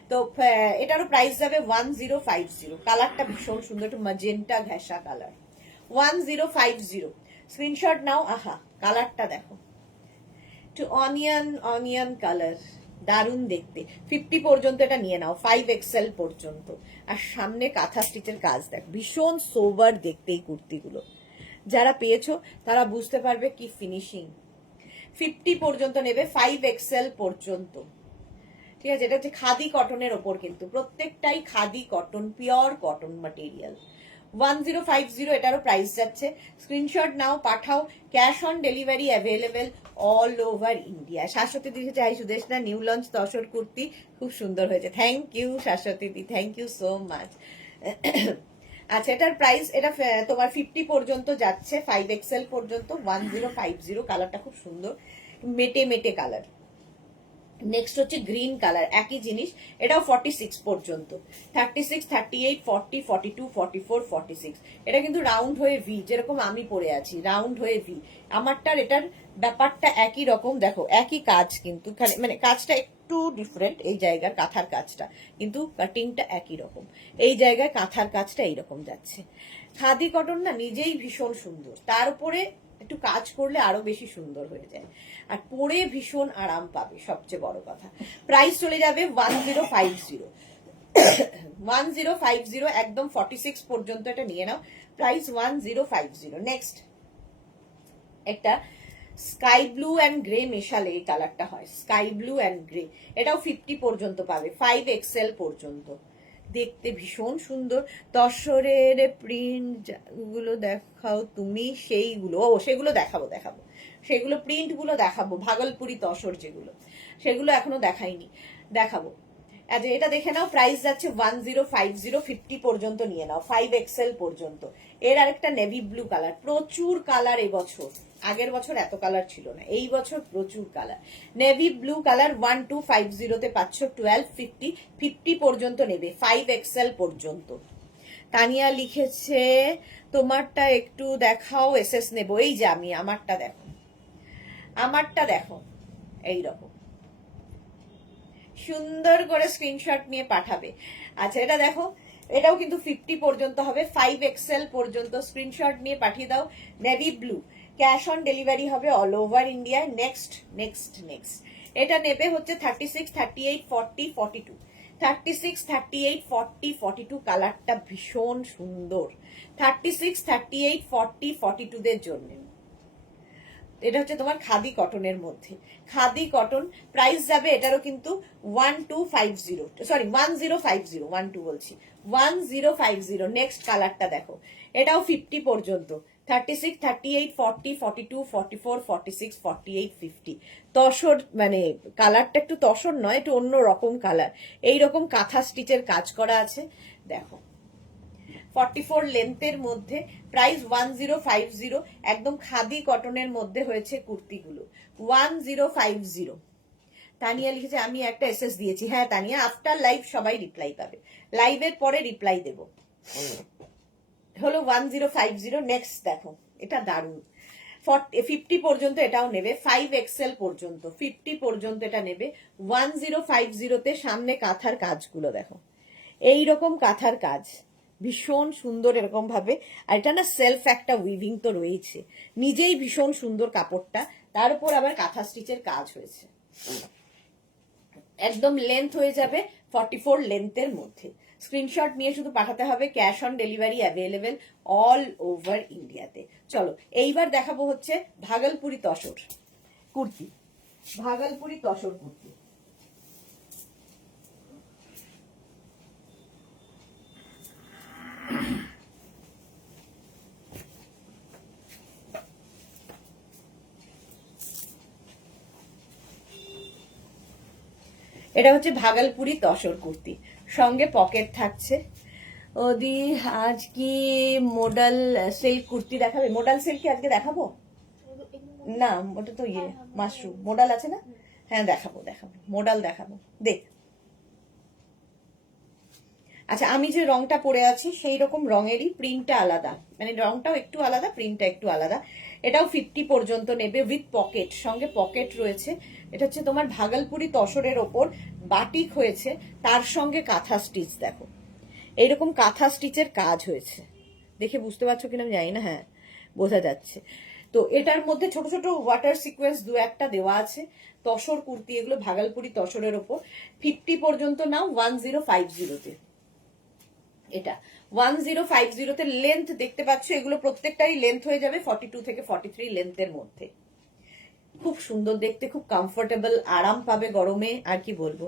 তো এটারও প্রাইস যাবে 1050। কালারটা ভীষণ সুন্দর, একটু ম্যাজেন্টা ঘেঁষা কালার। 1050 স্ক্রিনশট নাও। আহা, কালারটা দেখো, একটু অনিয়ন কালার, দারুণ দেখতে। 50 পর্যন্ত এটা নিয়ে নাও, 5XL পর্যন্ত। আর সামনে কাঁথা স্টিচের কাজ দেখ, ভীষণ সোবার দেখতে এই কুর্তিগুলো। যারা পেয়েছো তারা বুঝতে পারবে কি ফিনিশিং। 50 পর্যন্ত নেবে, 5XL পর্যন্ত। ঠিক আছে, এটা হচ্ছে খাদি কটনের ওপর, কিন্তু প্রত্যেকটাই khadi cotton, pure cotton material. 1050 এটারও প্রাইস যাচ্ছে। স্ক্রিনশট নাও, পাঠাও, cash on delivery available all over India. Shashwati দিদি চাই সুদেশনা নিউ লঞ্চ তসর কুর্তি খুব সুন্দর হয়েছে। থ্যাংক ইউ শাশ্বতী দি, থ্যাংক ইউ সো মাচ। আচ্ছা, এটার প্রাইস, এটা তোমার 50 পর্যন্ত যাচ্ছে, 5XL পর্যন্ত। 1050, কালারটা খুব সুন্দর, মেটে মেটে কালার। নেক্সট হচ্ছে গ্রিন কালার, একই জিনিস, এটাও 46 পর্যন্ত। 36, 38, 40, 42, 44, 46। এটা কিন্তু রাউন্ড হয়ে ভি, যেরকম আমি পরে আছি রাউন্ড হয়ে ভি। আমারটার এটার ব্যাপারটা একই রকম, দেখো একই কাজ, কিন্তু মানে কাজটা একটু ডিফারেন্ট, এই জায়গার কাঁথার কাজটা, কিন্তু কাটিংটা একই রকম। এই জায়গায় কাঁথার কাজটা এইরকম যাচ্ছে। খাদি কটন না নিজেই ভীষণ সুন্দর, তার উপরে একটু কাজ করলে আরো বেশি সুন্দর হয়ে যায়, আর পরে ভীষণ আরাম পাবে, সবচেয়ে বড় কথা। প্রাইস চলে যাবে 1050। 1050 একদম 46 পর্যন্ত এটা নিয়ে নাও, প্রাইস 1050। নেক্সট একটা স্কাই ব্লু অ্যান্ড গ্রে মেশালে এই কালারটা হয়, স্কাই ব্লু অ্যান্ড গ্রে। এটাও 50 পর্যন্ত পাবে, 5XL পর্যন্ত। দেখতে ভীষণ সুন্দর। তসরের প্রিন্ট গুলো দেখাও তুমি, সেইগুলো, ও সেগুলো দেখাবো, সেগুলো প্রিন্ট গুলো দেখাবো, ভাগলপুরি তসর যেগুলো, সেগুলো এখনো দেখাইনি, দেখাবো। আচ্ছা এটা দেখে নাও, প্রাইস যাচ্ছে 1050, 50 পর্যন্ত নিয়ে নাও, 5XL পর্যন্ত। এর আরেকটা নেভি ব্লু কালার, প্রচুর কালার এবছর, আগের বছর এত কালার ছিল না, এই বছর প্রচুর কালার। নেভি ব্লু কালার 1250-তে পাচ্ছ 1250, 50 পর্যন্ত নেবে, 5XL পর্যন্ত। তানিয়া লিখেছে তোমারটা একটু দেখাও, এসএস নেবো। এই যে আমি আমারটা দেখো, আমারটা দেখো, এইরকম সুন্দর করে স্ক্রিনশট নিয়ে পাঠাবে। আচ্ছা এটা দেখো, এটাও কিন্তু 50 পর্যন্ত হবে, 5XL পর্যন্ত। স্ক্রিনশট নিয়ে পাঠিয়ে দাও। Navy blue, cash on delivery হবে all over India. Next next next এটা নেবে হচ্ছে 36, 38, 40, 42। 36, 38, 40, 42 কালারটা ভীষণ সুন্দর। 36, 38, 40, 42 দের জন্য। এটা হচ্ছে তোমার খাদি কটনের মধ্যে, খাদি কটন। প্রাইস যাবে এটারও কিন্তু 1250, সরি 1050, 12 বলছি, 1050। নেক্সট কালারটা দেখো, এটাও 50 পর্যন্ত। 36, 38, 40, 42, 44, 46, 48, 50। তসর মানে কালারটা একটু তসর নয়, একটু অন্য রকম কালার। এইরকম কাঁথা স্টিচের কাজ করা আছে, দেখো 44 লেন্থের মধ্যে। প্রাইস 1050, একদম খাদি কটনের মধ্যে হয়েছে কুর্তিগুলো, 1050। তানিয়া লিখেছে আমি একটা এসএস দিয়েছি। হ্যাঁ তানিয়া, আফটার লাইভ সবাই রিপ্লাই পাবে, লাইভের পরে রিপ্লাই দেব। হলো 1050। নেক্সট দেখো, এটা দারুণ, 50 পর্যন্ত এটাও নেবে, 5XL পর্যন্ত, 50 পর্যন্ত এটা নেবে। 1050-তে সামনে কাঁথার কাজগুলো দেখো, এইরকম কাঁথার কাজ ভীষণ সুন্দর এরকম ভাবে। আর এটা না সেলফ একটা উইভিং তো রয়েছে, নিজেই ভীষণ সুন্দর কাপড়টা, তার উপর আবার কাঁথা স্টিচের কাজ হয়েছে। একদম লেন্থ হয়ে যাবে 44 লেন্থের মধ্যে। স্ক্রিনশট নিয়ে শুধু পাঠাতে হবে, cash on delivery available all over ইন্ডিয়াতে। চলো এইবার দেখাবো হচ্ছে ভাগলপুরি তসর কুর্তি, ভাগলপুরি তসর কুর্তি। এটা হচ্ছে ভাগলপুরি তসর কুর্তি, সঙ্গে পকেট থাকছে। ওদি আজ কি মডাল সিল্ক কুর্তি দেখাবে? মডাল সিল্ক কি আজকে দেখাবো? না ওটা তো ইয়ে মাশরুম, মডাল আছে না? হ্যাঁ দেখাবো দেখাবো, মডাল দেখাবো, দেখ। আচ্ছা আমি যে রংটা পরে আছি সেই রকম রঙেরই, প্রিন্টটা আলাদা, মানে রংটাও একটু আলাদা, প্রিন্টটা একটু আলাদা। এটাও 50 পর্যন্ত নেবে, উইথ পকেট, সঙ্গে পকেট রয়েছে। এটা হচ্ছে তোমার ভাগলপুরি তসরের ওপর বাটিক হয়েছে, তার সঙ্গে কাঁথা স্টিচ দেখো, এইরকম কাঁথা স্টিচের কাজ হয়েছে। দেখে বুঝতে পারছো কিনা আমি জানি না, হ্যাঁ বোঝা যাচ্ছে। তো এটার মধ্যে ছোট ছোট ওয়াটার সিকোয়েন্স দু একটা দেওয়া আছে। তসর কুর্তি এগুলো, ভাগলপুরি তসরের ওপর 50 পর্যন্ত নাও 1050-তে। এটা 1050-তে লেন্থ দেখতে পাচ্ছ, এগুলো প্রত্যেকটাই লেন্থ হয়ে যাবে 42 থেকে 43 লেন্থের মধ্যে। খুব সুন্দর দেখতে, খুব কমফোর্টেবল, আরাম পাবে গরমে। আর কি বলবো।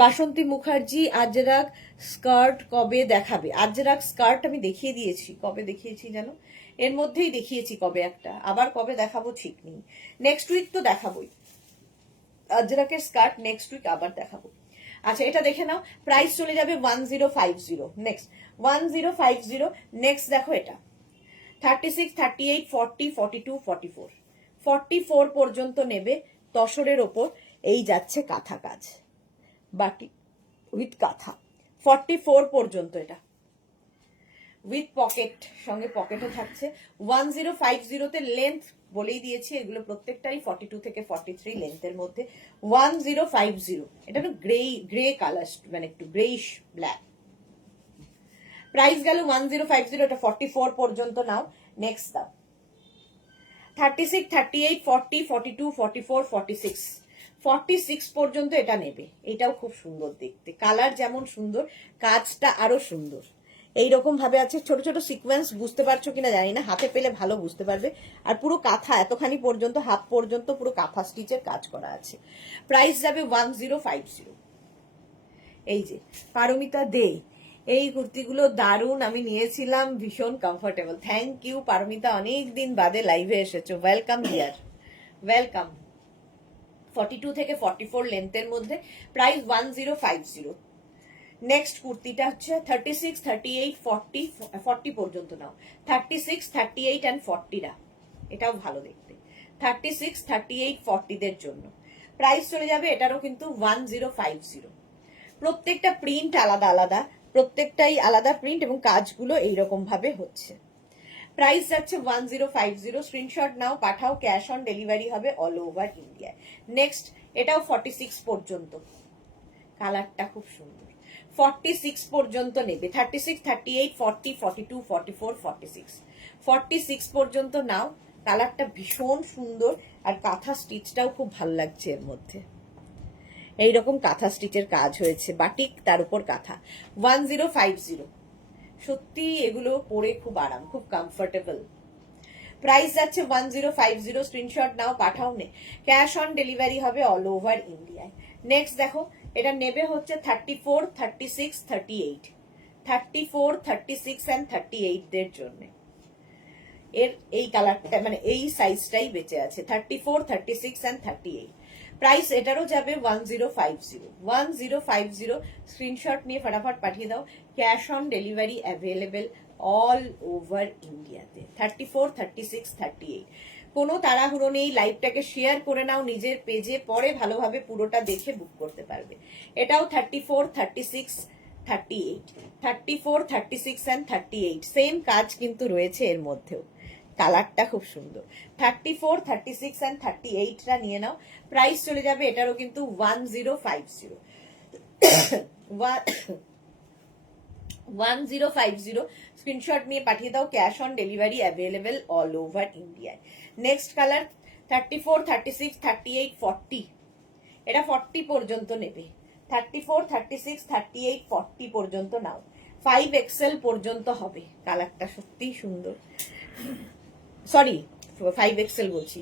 বাসন্তী মুখার্জি আজরাক স্কার্ট কবে দেখাবে? আজরাক স্কার্ট আমি দেখিয়ে দিয়েছি, কবে দেখিয়েছি জানো, এর মধ্যেই দেখিয়েছি কবে একটা, আবার কবে দেখাবো ঠিক নেই। নেক্সট উইক তো দেখাবোই আজরাকের স্কার্ট, নেক্সট উইক আবার দেখাবো। আচ্ছা এটা দেখে নাও, প্রাইস চলে যাবে 1050। নেক্সট 1050। নেক্সট দেখো এটা 36, 38, 40, 42, 44, 44 পর্যন্ত নেবে। তসরের ওপর এই যাচ্ছে কাঁথা কাজ, বাটি উইথ কাঁথা, 44 পর্যন্ত এটা, উইথ পকেট, সঙ্গে পকেটও থাকছে। 1050-তে লেন্থ বলেই দিয়েছি, এগুলো প্রত্যেকটাই 42 থেকে 43 লেন্থের মধ্যে। 1050, এটা না গ্রে কালার, মানে একটু গ্রেইশ ব্ল্যাক। প্রাইস গেল 1050, এটা 44 পর্যন্ত নাও। নেক্সট দাও 36, 38, 40, 42, 44, 46, 46 পর্যন্ত এটা নেবে। এটাও খুব সুন্দর দেখতে, কালার যেমন সুন্দর, কাজটা আরো সুন্দর। এইরকম ভাবে আছে, ছোট ছোট সিকোয়েন্স, বুঝতে পারছো কিনা জানি না, হাতে পেলে ভালো বুঝতে পারবে। আর পুরো কাঁথা এতখানি পর্যন্ত, হাত পর্যন্ত পুরো কাঁথা স্টিচের কাজ করা আছে। প্রাইস যাবে 1050। এই যে পারমিতা দে, এই কুর্তিগুলো দারুণ, আমি নিয়েছিলাম, ভীষণ কমফোর্টেবল। থ্যাংক ইউ পারমিতা, অনেকদিন বাদে লাইভে এসেছো, ওয়েলকাম হিয়ার, ওয়েলকাম। 42 থেকে 44 লেন্থের মধ্যে, প্রাইস 1050। নেক্সট কুর্তিটা হচ্ছে 36, 38, 40, 40 পর্যন্ত নাও। 36, 38 অ্যান্ড 40রা, এটাও ভালো দেখতে। 36, 38, 40 দের জন্য প্রাইস চলে যাবে এটারও কিন্তু 1050। প্রত্যেকটা প্রিন্ট আলাদা আলাদা, প্রত্যেকটাই আলাদা প্রিন্ট এবং কাজগুলো এইরকম ভাবে হচ্ছে। প্রাইস যাচ্ছে 1050। স্ক্রিনশট নাও, পাঠাও, ক্যাশ অন ডেলিভারি হবে অল ওভার ইন্ডিয়া। নেক্সট, এটাও 46 পর্যন্ত, কালারটা খুব সুন্দর। 46 পর্যন্ত নেবে, 36, 38, 40, 42, 44, 46, 46 পর্যন্ত নাও। কালারটা ভীষণ সুন্দর আর কাঁথা স্টিচটাও খুব ভালো লাগছে এর মধ্যে। এইরকম কাঁথা স্টিচের কাজ হয়েছে, বাটিক তার উপর কাঁথা। 1050। সত্যি এগুলো পরে খুব আরাম, খুব কমফোর্টেবল। প্রাইস যাচ্ছে 1050। স্ক্রিনশট নাও, পাঠাও, নে ক্যাশ অন ডেলিভারি হবে অল ওভার ইন্ডিয়ায়। নেক্সট দেখো, এটা নেবে হচ্ছে 34, 36, 38, 34, 36 অ্যান্ড 38 দের জন্য। এর এই কালারটা মানে এই সাইজটাই বেঁচে আছে, 34, 36 অ্যান্ড 38। প্রাইস এটারও যাবে 1050। 1050। স্ক্রিনশট নিয়ে ফটাফট পাঠিয়ে দাও। Cash on delivery available all over ইন্ডিয়াতে। 34, 36, 38। কোনো তাড়াহুড়ো নেই, লাইভটাকে শেয়ার করে নাও নিজের পেজে, পরে ভালোভাবে পুরোটা দেখে বুক করতে পারবে। এটাও 34, 36, 38, 34, 36 অ্যান্ড 38। সেম কাজ কিন্তু রয়েছে এর মধ্যেও, কালারটা খুব সুন্দর। 34, 36 অ্যান্ড 38টা নিয়ে নাও। প্রাইস চলে যাবে এটারও কিন্তু 1050। 1050। স্ক্রিনশট নিয়ে পাঠিয়ে দাও, cash on delivery available all over ইন্ডিয়ায়। Next colour 34, 36, 38, 40। এটা 40 পর্যন্ত নেবে। 34, 36, 38, 40 পর্যন্ত নাও। 5XL পর্যন্ত হবে। কালারটা সত্যিই সুন্দর। সরি, 5XL বলছি,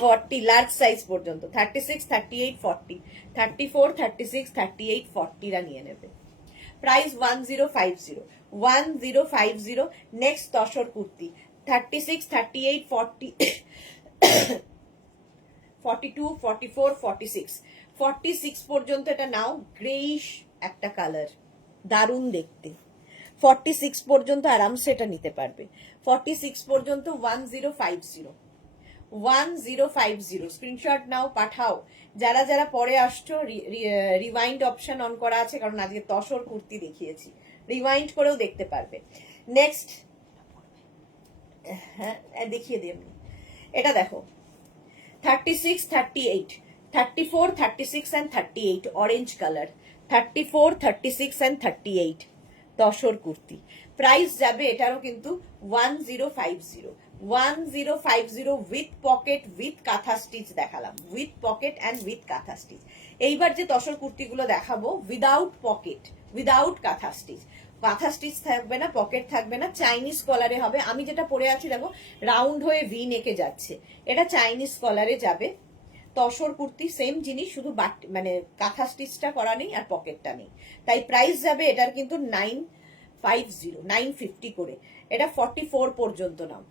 40 লার্জ সাইজ পর্যন্ত। 36, 38, 40, 34, 36, 38, 40রা নিয়ে নেবে। প্রাইস 1050। 1050। নেক্সট তসর কুর্তি 36, 38, 40, 42, 44, 46, 46 পর্যন্ত এটা নাও। গ্রেইশ একটা কালার, দারুণ দেখতে। 46 পর্যন্ত আরামসে এটা নিতে পারবে। 46 পর্যন্ত 1050। 1050। স্ক্রিনশট নাও, পাঠাও। যারা যারা পরে আসছো, রিওয়াইন্ড অপশন অন করা আছে, কারণ আজকে তসর কুর্তি দেখিয়েছি, রিওয়াইন্ড করেও দেখতে পারবে। নেক্সট, হ্যাঁ দেখিয়ে দিই আমি। এটা দেখো 36, 38, 34, 36 and 38 orange colour. 34, 36 and 38 tussar kurti. Price যাবে এটারও কিন্তু 1050। 1050 with pocket, with kantha stitch দেখালাম, with pocket and with kantha stitch. এইবার যে তসর কুর্তিগুলো দেখাবো উইদাউট পকেট, উইদাউট কাঁথা স্টিচ। কাঁথা স্টিচ থাকবে না, পকেট থাকবে না, চাইনিজ কলারে হবে। আমি যেটা পরে আছি দেখো রাউন্ড হয়ে ভি নেকে যাচ্ছে, এটা চাইনিজ কলারে যাবে। তসর কুর্তি সেম জিনিস, শুধু মানে কাঁথা স্টিচটা করা নেই আর পকেটটা নেই। তাই প্রাইস যাবে এটার কিন্তু 950, 950 করে। এটা 44 পর্যন্ত নাও।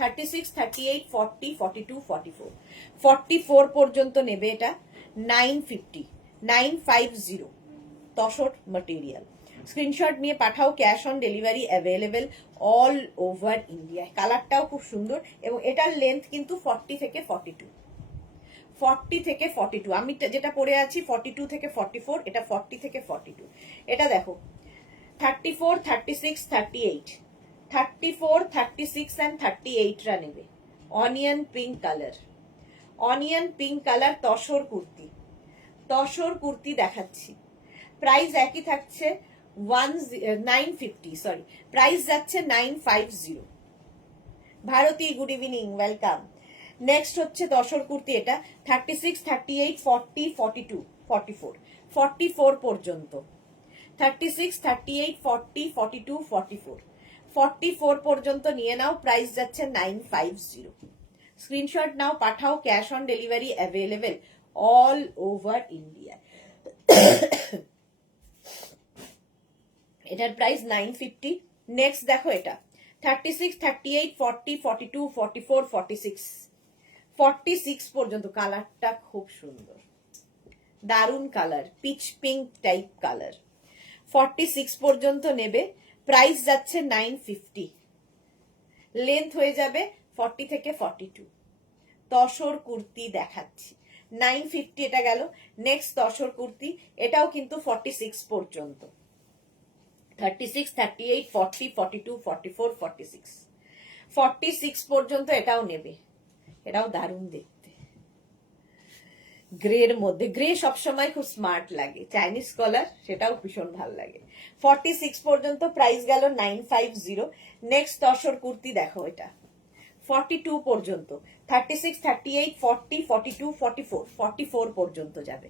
36, 38, 40, 42, 44, 44 পর্যন্ত নেবে এটা। 950, 950 তসর ম্যাটেরিয়াল। স্ক্রিনশট নিয়ে পাঠাও, cash on delivery available all over India. কালারটাও খুব সুন্দর এবং এটার লেন্থ কিন্তু 40 থেকে 42, 40 থেকে 42। আমি যেটা পরে আছি 42 থেকে 44, এটা 40 থেকে 42। এটা দেখো 34, 36, 38, 34, 36 and 38রা নেবে। Onion pink colour, onion pink colour tussar kurti. Tussar kurti দেখাচ্ছি, প্রাইস একই থাকছে 950, সরি প্রাইস যাচ্ছে 950। Bharati good evening, welcome. Next হচ্ছে তসর কুর্তি, এটা 36, 38, 40, 42, 44, 44 পর্যন্ত। 36, 38, 40, 42, 44, 44 পর্যন্ত নিয়ে নাও। প্রাইস যাচ্ছে 950। স্ক্রিনশট নাও, পাঠাও, cash on delivery available all over India. এটার প্রাইস 950। নেক্সট দেখো এটা 36, 38, 40, 42, 44, 46, 46 পর্যন্ত। কালারটা খুব সুন্দর, দারুন colour, pitch pink type colour. 46 পর্যন্ত নেবে, প্রাইস যাচ্ছে 950, লেন্থ হয়ে যাবে 40 থেকে 42। তসর কুর্তি দেখাচ্ছি, 950 এটা গেল। নেক্সট তসর কুর্তি, এটাও কিন্তু 46 পর্যন্ত, 36, 38, 40, 42, 44, 46, 46 পর্যন্ত এটাও নেবে। এটাও দারুণ দেখতে, গ্রের মধ্যে। গ্রে সবসময় খুব স্মার্ট লাগে, চাইনিজ কলার, সেটাও ভীষণ ভালো লাগে। 46 পর্যন্ত প্রাইস গেল 950। নেক্সট তসর কুর্তি দেখো, এটা 42 পর্যন্ত, 36, 38, 40, 42, 44, 44 পর্যন্ত যাবে।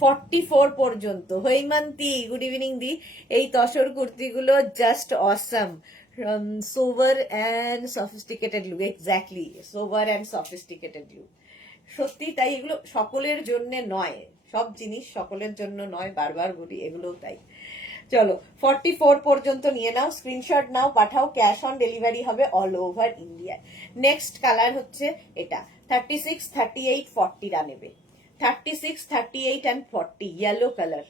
44 পর্যন্ত। হৈমন্তী, গুড ইভিনিং দি। এই তসর কুর্তিগুলো just awesome, sober and sophisticated look, exactly sober and sophisticated look. সত্যি তাই, এগুলো সকলের জন্য নয়, সব জিনিস সকলের জন্য নয়, বারবার বলি, এগুলোও তাই। চলো 44 পর্যন্ত নিয়ে নাও, স্ক্রিনশট নাও, পাঠাও, ক্যাশ অন ডেলিভারি হবে all over India. Next colour হচ্ছে এটা, 36, 38, 40 রা নেবে, 36, 38 অ্যান্ড 40, ইয়েলো কালার।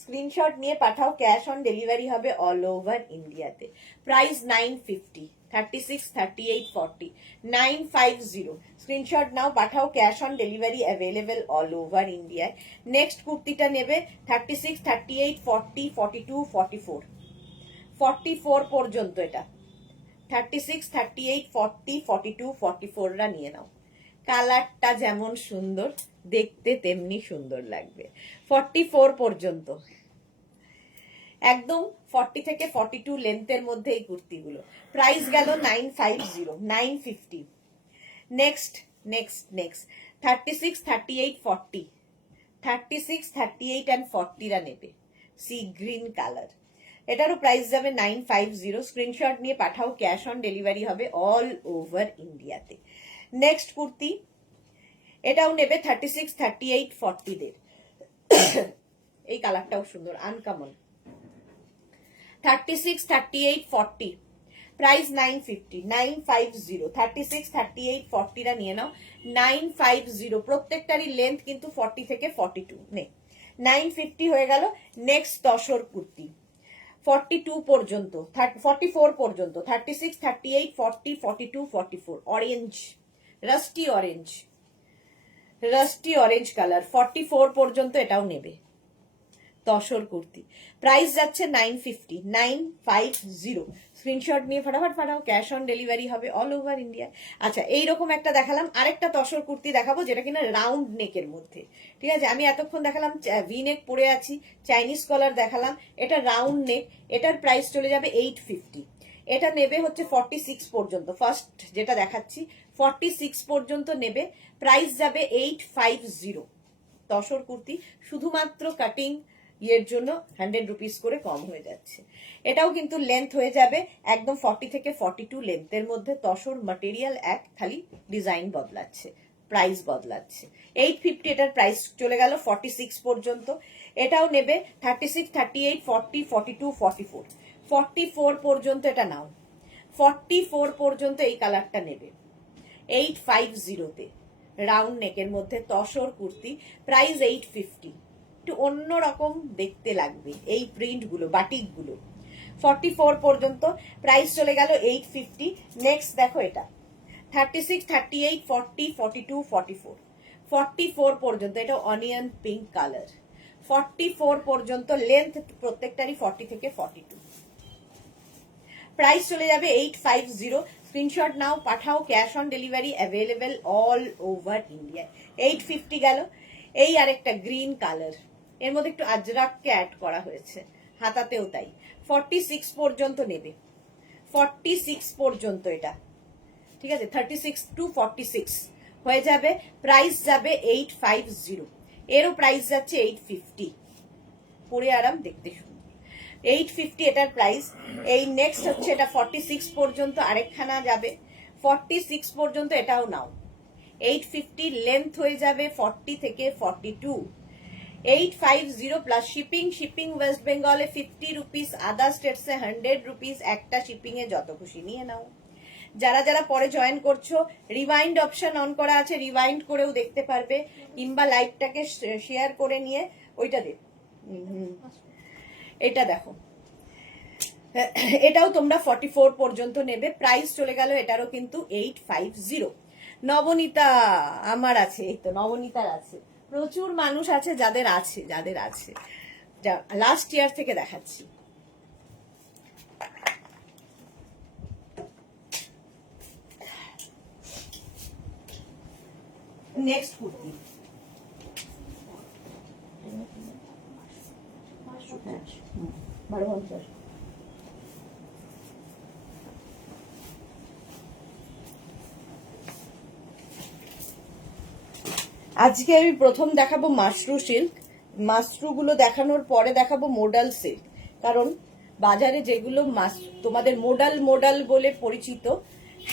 স্ক্রিনশট নিয়ে পাঠাও, ক্যাশ অন ডেলিভারি হবে অল ওভার ইন্ডিয়াতে। প্রাইস 950, 36, 38, 40, 950। স্ক্রিনশট নাও, পাঠাও, cash on delivery available all over ইন্ডিয়ায়। নেক্সট কুর্তিটা নেবে 36, 38, 40, 42, 44, 44 পর্যন্ত, এটা 36, 38, 40, 42, 44 রা নিয়ে নাও। কালারটা যেমন সুন্দর, দেখতে তেমনি সুন্দর লাগবে। 44 পর্যন্ত, একদম 40 থেকে 42 লেন্থের মধ্যে এই কুর্তিগুলো। প্রাইস গেল 950, 950। নেক্সট নেক্সট নেক্সট 36, 38, 40, 36, 38 অ্যান্ড 40 রা নেবে, সি গ্রিন কালার। এটারও প্রাইস যাবে 950। স্ক্রিনশট নিয়ে পাঠাও, ক্যাশ অন ডেলিভারি হবে অল ওভার ইন্ডিয়াতে। নেক্সট কুর্তি, এটাও নেবে 36, 38, 40 দের। এই কালারটাও সুন্দর, আনকমন। 36, 38, 40, প্রাইস 950, 950। 36, 38, 40 রা নিয়ে নাও, 950। প্রত্যেকটারই লেন্থ কিন্তু 40 থেকে 42 নে, 950 হয়ে গেল। নেক্সট তসর কুর্তি 42 পর্যন্ত, 44 পর্যন্ত, 36, 38, 40, 42, 44, orange, rusty orange, rusty orange colour. 44 পর্যন্ত এটাও নেবে, তসর কুর্তি। প্রাইস যাচ্ছে 950, 950। স্ক্রিনশট নিয়ে ফটাফট পাঠাও, ক্যাশ অন ডেলিভারি হবে অল ওভার ইন্ডিয়া। আচ্ছা, এইরকম একটা দেখালাম, আরেকটা তসর কুর্তি দেখাবো, যেটা কিনা রাউন্ড নেকের মধ্যে। ঠিক আছে, আমি এতক্ষণ দেখালাম ভি নেক পরে আছি, চাইনিজ কলার দেখালাম, এটা রাউন্ড নেক। এটার প্রাইস চলে যাবে 850। এটা নেবে হচ্ছে 46 পর্যন্ত, ফার্স্ট যেটা দেখাচ্ছি 46 পর্যন্ত নেবে, প্রাইস যাবে 850। তসর কুর্তি, শুধুমাত্র কাটিং এর জন্য 100 রুপিস করে কম হয়ে যাচ্ছে। এটাও কিন্তু লেন্থ হয়ে যাবে একদম 40 থেকে 42 লেন্থের মধ্যে। তসর ম্যাটেরিয়াল এক, খালি ডিজাইন বদলাচ্ছে, প্রাইস বদলাচ্ছে। 850 এটার প্রাইস চলে গেল 46 পর্যন্ত। এটাও নেবে 36, 38, 40, 42, 44, 44 পর্যন্ত এটা নাও। 44 পর্যন্ত এই কালারটা নেবে, 850-তে, রাউন্ড নেকের মধ্যে তসর কুর্তি। প্রাইস 850, একটু অন্যরকম দেখতে লাগবে এই প্রিন্ট গুলো, বাটিক গুলো। 44 পর্যন্ত প্রাইস চলে গেল 850। নেক্সট দেখো, এটা 36, 38, 40, 42, 44, 44 পর্যন্ত, এটা অনিয়ন পিঙ্ক কালার। 44 পর্যন্ত লেন্থ প্রত্যেকটারই 40 থেকে 42। প্রাইস চলে যাবে 850। স্ক্রিনশট নাও, পাঠাও, cash on delivery available all over India. 850 গেল। এই আরেকটা গ্রিন কালার, এর মধ্যে একটু আজরাককে অ্যাড করা হয়েছে, হাতাতেও তাই। 46 পর্যন্ত নেবে, 46 পর্যন্ত এটা। ঠিক আছে, 36 to 46 হয়ে যাবে। প্রাইস যাবে 850। এরও প্রাইস যাচ্ছে 850। পরে আরাম, দেখতে শুনুন, 850 এটার প্রাইস। এই নেক্সট হচ্ছে এটা 46 পর্যন্ত, আরেকখানা যাবে 46 পর্যন্ত, এটাও নাও। 850 লেন্থ হয়ে যাবে 40 থেকে 42। 850 প্লাস শিপিং। শিপিং ওয়েস্ট বেঙ্গলে 50 রুপিস, আদার স্টেটসে 100 রুপিস। একটা শিপিং এ যত খুশি নিয়ে নাও। যারা যারা পরে জয়েন করছো, রিওয়াইন্ড অপশন অন করা আছে, রিওয়াইন্ড করেও দেখতে পারবে, কিংবা লাইভটাকে শেয়ার করে নিয়ে ওইটা দে। এটা দেখো, এটাও তোমরা 44 পর্যন্ত নেবে, প্রাইস চলে গেল এটারও কিন্তু 850। নবনীতা আমার আছে, এই তো নবনীতার আছে, প্রচুর মানুষ আছে যাদের আছে লাস্ট ইয়ার থেকে দেখাচ্ছি। নেক্সট কুর্তি, আজকে আমি প্রথম দেখাবো মাশরু সিল্ক। মাশরু গুলো দেখানোর পরে দেখাবো মোডাল সিল্ক, কারণ বাজারে যেগুলো তোমাদের মোডাল বলে পরিচিত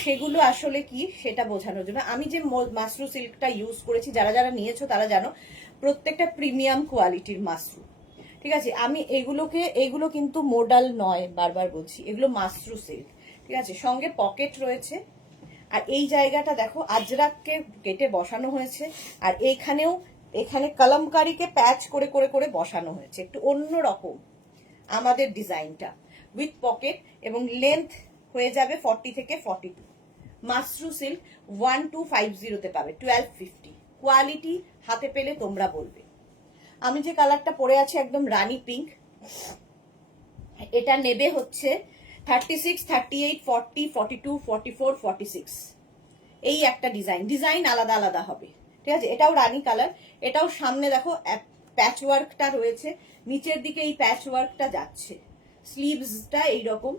সেগুলো আসলে কি সেটা বোঝানোর জন্য আমি যে মাশরু সিল্কটা ইউজ করেছি, যারা যারা নিয়েছো তারা জানো প্রত্যেকটা প্রিমিয়াম কোয়ালিটির মাশরু। ঠিক আছে, আমি এগুলো কিন্তু মোডাল নয়, বারবার বলছি এগুলো মাশরু সিল্ক। ঠিক আছে, সঙ্গে পকেট রয়েছে, আর এই জায়গাটা দেখো আজরাককে কেটে বসানো হয়েছে, আর এখানে কলমকারীকে প্যাচ করে করে করে বসানো হয়েছে, একটু অন্য রকম আমাদের ডিজাইনটা, উইথ পকেট, এবং লেন্থ হয়ে যাবে 40 থেকে 42। মাশরু সিল্ক 1250 তে পাবে, 1250। কোয়ালিটি হাতে পেলে তোমরা বলবে। আমি যে কালারটা পরে আছি একদম রানী পিঙ্ক, এটা নেবে হচ্ছে 36, 38, 40, 42, 44, 46। এই একটা ডিজাইন আলাদা আলাদা হবে। ঠিক আছে, এটাও রানী কালার, এটাও সামনে দেখো প্যাচ ওয়ার্কটা রয়েছে, নিচের দিকে এই প্যাচ ওয়ার্কটা যাচ্ছে, স্লিভসটা এইরকম,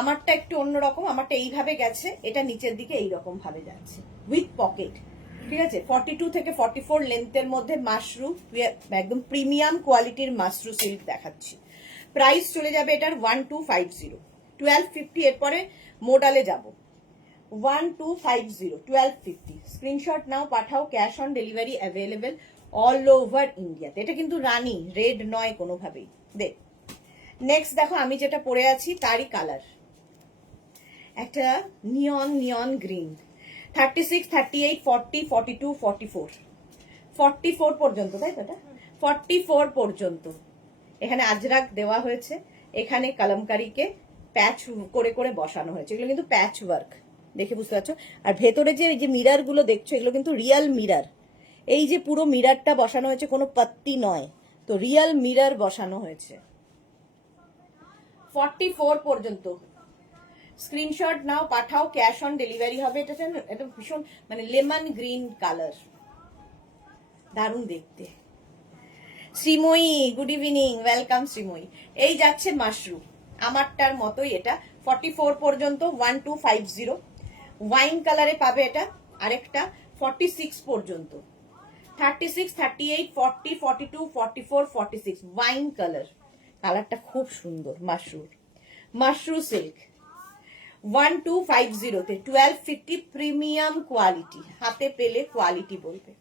আমারটা একটু অন্যরকম, আমারটা এইভাবে গেছে, এটা নিচের দিকে এইরকম ভাবে যাচ্ছে উইথ পকেট। ঠিক আছে, 42 থেকে 44 লেন্থের মধ্যে মাশরু, একদম প্রিমিয়াম কোয়ালিটির মাশরু সিল্ক দেখাচ্ছি। প্রাইস চলে যাবে এটার 1250, 1250। এরপরে মোডালে যাব, 1250, 1250। স্ক্রিনশট নাও, পাঠাও, cash on delivery available all over ইন্ডিয়াতে। এটা কিন্তু রানী রেড নয় কোনোভাবেই। দেখ নেক্সট দেখো, আমি যেটা পরে আছি তারই কালার, একটা নিয়ন গ্রিন, 36, 38, 40, 42, 44, 44 পর্যন্ত, তাই তো? এটা 44 পর্যন্ত। এখানে আজরাক দেওয়া হয়েছে, এখানে কলমকারীকে প্যাচ করে করে বসানো হয়েছে, এগুলো কিন্তু প্যাচ ওয়ার্ক, দেখে বুঝতে পারছো। আর ভেতরে যে এই যে মিরার গুলো দেখছো, এগুলো কিন্তু রিয়াল মিরার, এই যে পুরো মিরারটা বসানো হয়েছে, কোনো পাত্তি নয়, তো রিয়াল মিরার বসানো হয়েছে। 44 পর্যন্ত স্ক্রিনশট নাও, পাঠাও, ক্যাশ অন ডেলিভারি হবে। এটা ভীষণ মানে লেমন গ্রিন কালার, দারুণ দেখতে। Shreemoyee good evening, welcome Shreemoyee. এই যাচ্ছে মাশরু, আমারটার মতোই এটা, 44 পর্যন্ত, 1250। ওয়াইন কালারে পাবে এটা, আরেকটা 46 পর্যন্ত, 36, 38, 40, 42, 44, 46 ওয়াইন কালারটা খুব সুন্দর। মাশরু সিল্ক 1250 তে, 1250 প্রিমিয়াম কোয়ালিটি, হাতে পেলে কোয়ালিটি বলবে।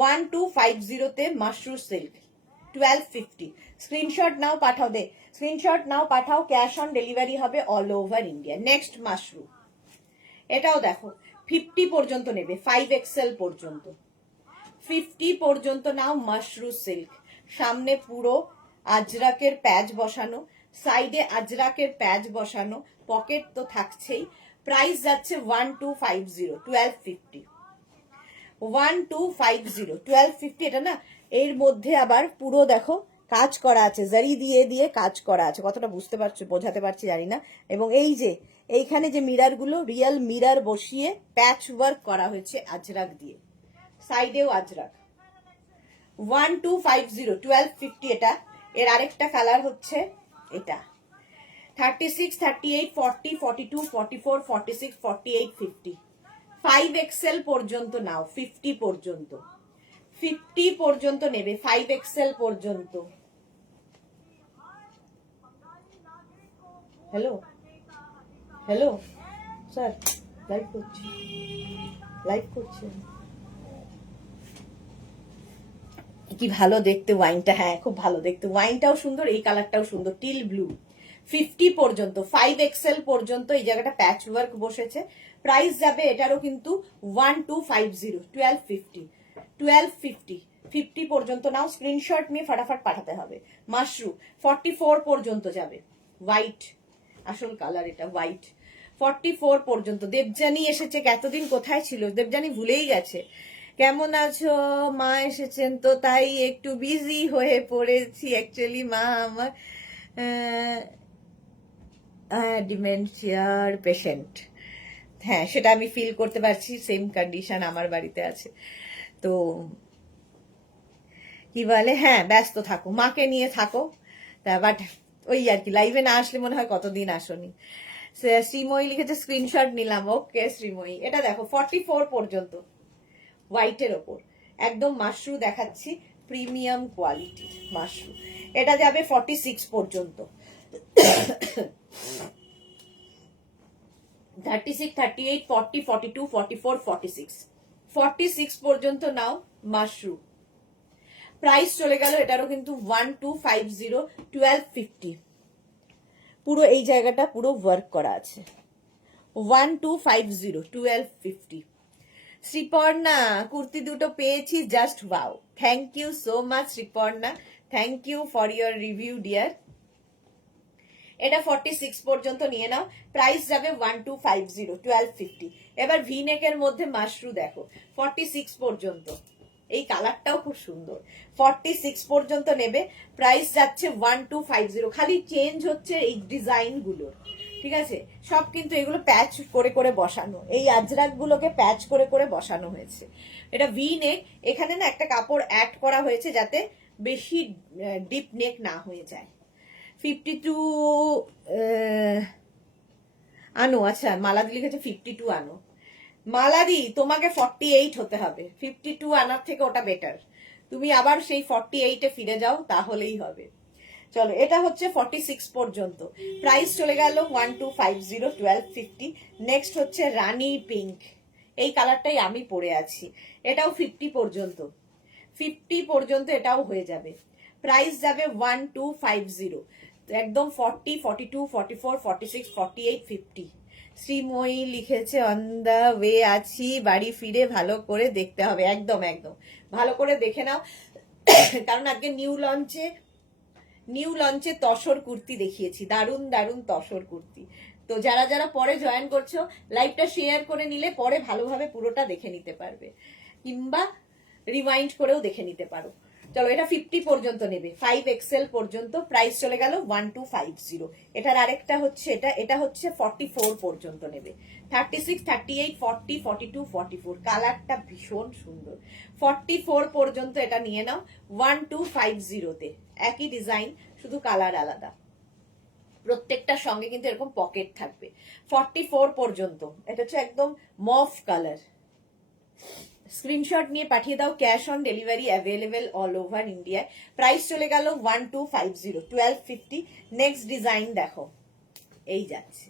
1250 তে মাশরু সিল্ক 1250। স্ক্রিনশট নাও, পাঠাও, স্ক্রিনশট নাও, পাঠাও, ক্যাশ অন ডেলিভারি হবে all over India. Next mashru, এটাও দেখো 50 পর্যন্ত নেবে, 5XL পর্যন্ত, 50 পর্যন্ত নাও। মাশরু সিল্ক, সামনে পুরো আজরাকের প্যাচ বসানো, সাইডে আজরাকের প্যাচ বসানো, পকেট তো থাকছেই। প্রাইস যাচ্ছে 1250, 1250, 1250, 1250। এটা না, এর মধ্যে আবার পুরো দেখো কাজ করা আছে, জারি দিয়ে দিয়ে কাজ করা আছে, কতটা বুঝতে পারছো, বোঝাতে পারছি জানি না। এবং এই যে এইখানে যে মিরার গুলো, রিয়েল মিরার বসিয়ে প্যাচ ওয়ার্ক করা হয়েছে আজরাক দিয়ে, সাইডেও আজরাক। 1250, 1250 এটা। এর আরেকটা কালার হচ্ছে এটা, 36, 38, 40, 42, 44, 46, 48, 50। 5XL পর্যন্ত নাও, 50 পর্যন্ত, 50 পর্যন্ত নেবে, 5XL পর্যন্ত। হ্যালো হ্যালো স্যার, লাইভ করছি। কি ভালো দেখতে ওয়াইনটা, হ্যাঁ খুব ভালো দেখতে, ওয়াইনটাও সুন্দর, এই কালারটাও সুন্দর, টিল ব্লু। 50 পর্যন্ত, 5XL পর্যন্ত এই জায়গাটা প্যাচ ওয়ার্ক বসেছে। প্রাইস যাবে এটারও কিন্তু 1250, 1250, 1250। 50 পর্যন্ত নাও, স্ক্রিনশট নিয়ে ফাটাফাট পাঠাতে হবে। মাশরু 44 পর্যন্ত যাবে, হোয়াইট আসল কালার, এটা হোয়াইট। 44 পর্যন্ত। দেবযানী এসেছে, এতদিন কোথায় ছিল দেবযানী, ভুলেই গেছে। কেমন আছো? মা এসেছেন তো তাই একটু বিজি হয়ে পড়েছি। অ্যাকচুয়ালি মা আমার ডিমেনশিয়ার পেশেন্ট। হ্যাঁ, সেটা আমি ফিল করতে পারছি, সেম কন্ডিশন আমার বাড়িতে আছে। তো কি বলে, হ্যাঁ ব্যস্ত থাকো, মাকে নিয়ে থাকো। তা বাট ওই আর কি, লাইভে না আসলে মনে হয় কতদিন আসনি। শ্রীময়ী লিখেছে স্ক্রিনশট নিলাম। ওকে শ্রীময়ী, এটা দেখো 44 পর্যন্ত, হোয়াইটের ওপর একদম মাশরু দেখাচ্ছি, প্রিমিয়াম কোয়ালিটির মাশরু। এটা যাবে 46 পর্যন্ত। 36, 38, 40, 42, 44, 46, 46 পর্যন্ত নাও মাশরু। প্রাইস চলে গেল এটারও কিন্তু 1250, 1250। পুরো এই জায়গাটা পুরো ওয়ার্ক করা আছে। 1250, 1250। শ্রীপর্ণা কুর্তি দুটো পেয়েছি, just wow. Thank you so much Sriparna, thank you for your review dear. এটা 46 পর্যন্ত নিয়ে নাও, প্রাইস যাবে 1250, 1250। এবার ভি নেকের মধ্যে মাশরু দেখো 46 পর্যন্ত, এই কালারটাও খুব সুন্দর। 46 পর্যন্ত নেবে, প্রাইস যাচ্ছে 1250। খালি চেঞ্জ হচ্ছে এই ডিজাইন গুলোর, ঠিক আছে? সব কিন্তু এগুলো প্যাচ করে করে বসানো, এই আজরাক গুলোকে প্যাচ করে করে বসানো হয়েছে। এটা ভি নেক, এখানে না একটা কাপড় অ্যাড করা হয়েছে যাতে বেশি ডিপ নেক না হয়ে যায়। 52 আনো, আচ্ছা মালাদি লিখেছে 52 আনো। মালাদি তোমাকে 48 হতে হবে, 52 আনার থেকে ওটা বেটার। তুমি আবার সেই 48-এ ফিরে যাও, তাহলেই হবে। চলো, এটা হচ্ছে 46 পর্যন্ত, প্রাইস চলে গেল 1250, 1250। নেক্সট হচ্ছে রানী পিঙ্ক, এই কালারটাই আমি পরে আছি, এটাও 50 পর্যন্ত, 50 পর্যন্ত এটাও হয়ে যাবে, প্রাইস যাবে 1250। একদম 40, 42, 44, 46, 48, 50। শ্রীময়ী লিখেছে অন দা ওয়ে আছি, বাড়ি ফিরে ভালো করে দেখতে হবে। একদম একদম ভালো করে দেখে নাও, কারণ আজকে নিউ লঞ্চে তসর কুর্তি দেখিয়েছি, দারুন দারুন তসর কুর্তি। তো যারা যারা পরে জয়েন করছো, লাইভটা শেয়ার করে নিলে পরে ভালোভাবে পুরোটা দেখে নিতে পারবে, কিংবা রিমাইন্ড করেও দেখে নিতে পারো। চলো, এটা 50 পর্যন্ত নেবে, 5XL পর্যন্ত, প্রাইস চলে গেল 1250। এটার আরেকটা হচ্ছে এটা হচ্ছে 44 পর্যন্ত নেবে, 36, 38, 40, 42, 44। কালারটা ভীষণ সুন্দর। 44 পর্যন্ত এটা নিয়ে নাও 1250-তে, একই ডিজাইন, শুধু কালার আলাদা। প্রত্যেকটার সঙ্গে কিন্তু এরকম পকেট থাকবে। 44 পর্যন্ত, এটা হচ্ছে একদম মফ কালার। স্ক্রিনশট নিয়ে পাঠিয়ে দাও, cash on delivery available all over ইন্ডিয়ায়। প্রাইস চলে গেল 1250, 1250। নেক্সট ডিজাইন দেখো, এই যাচ্ছে,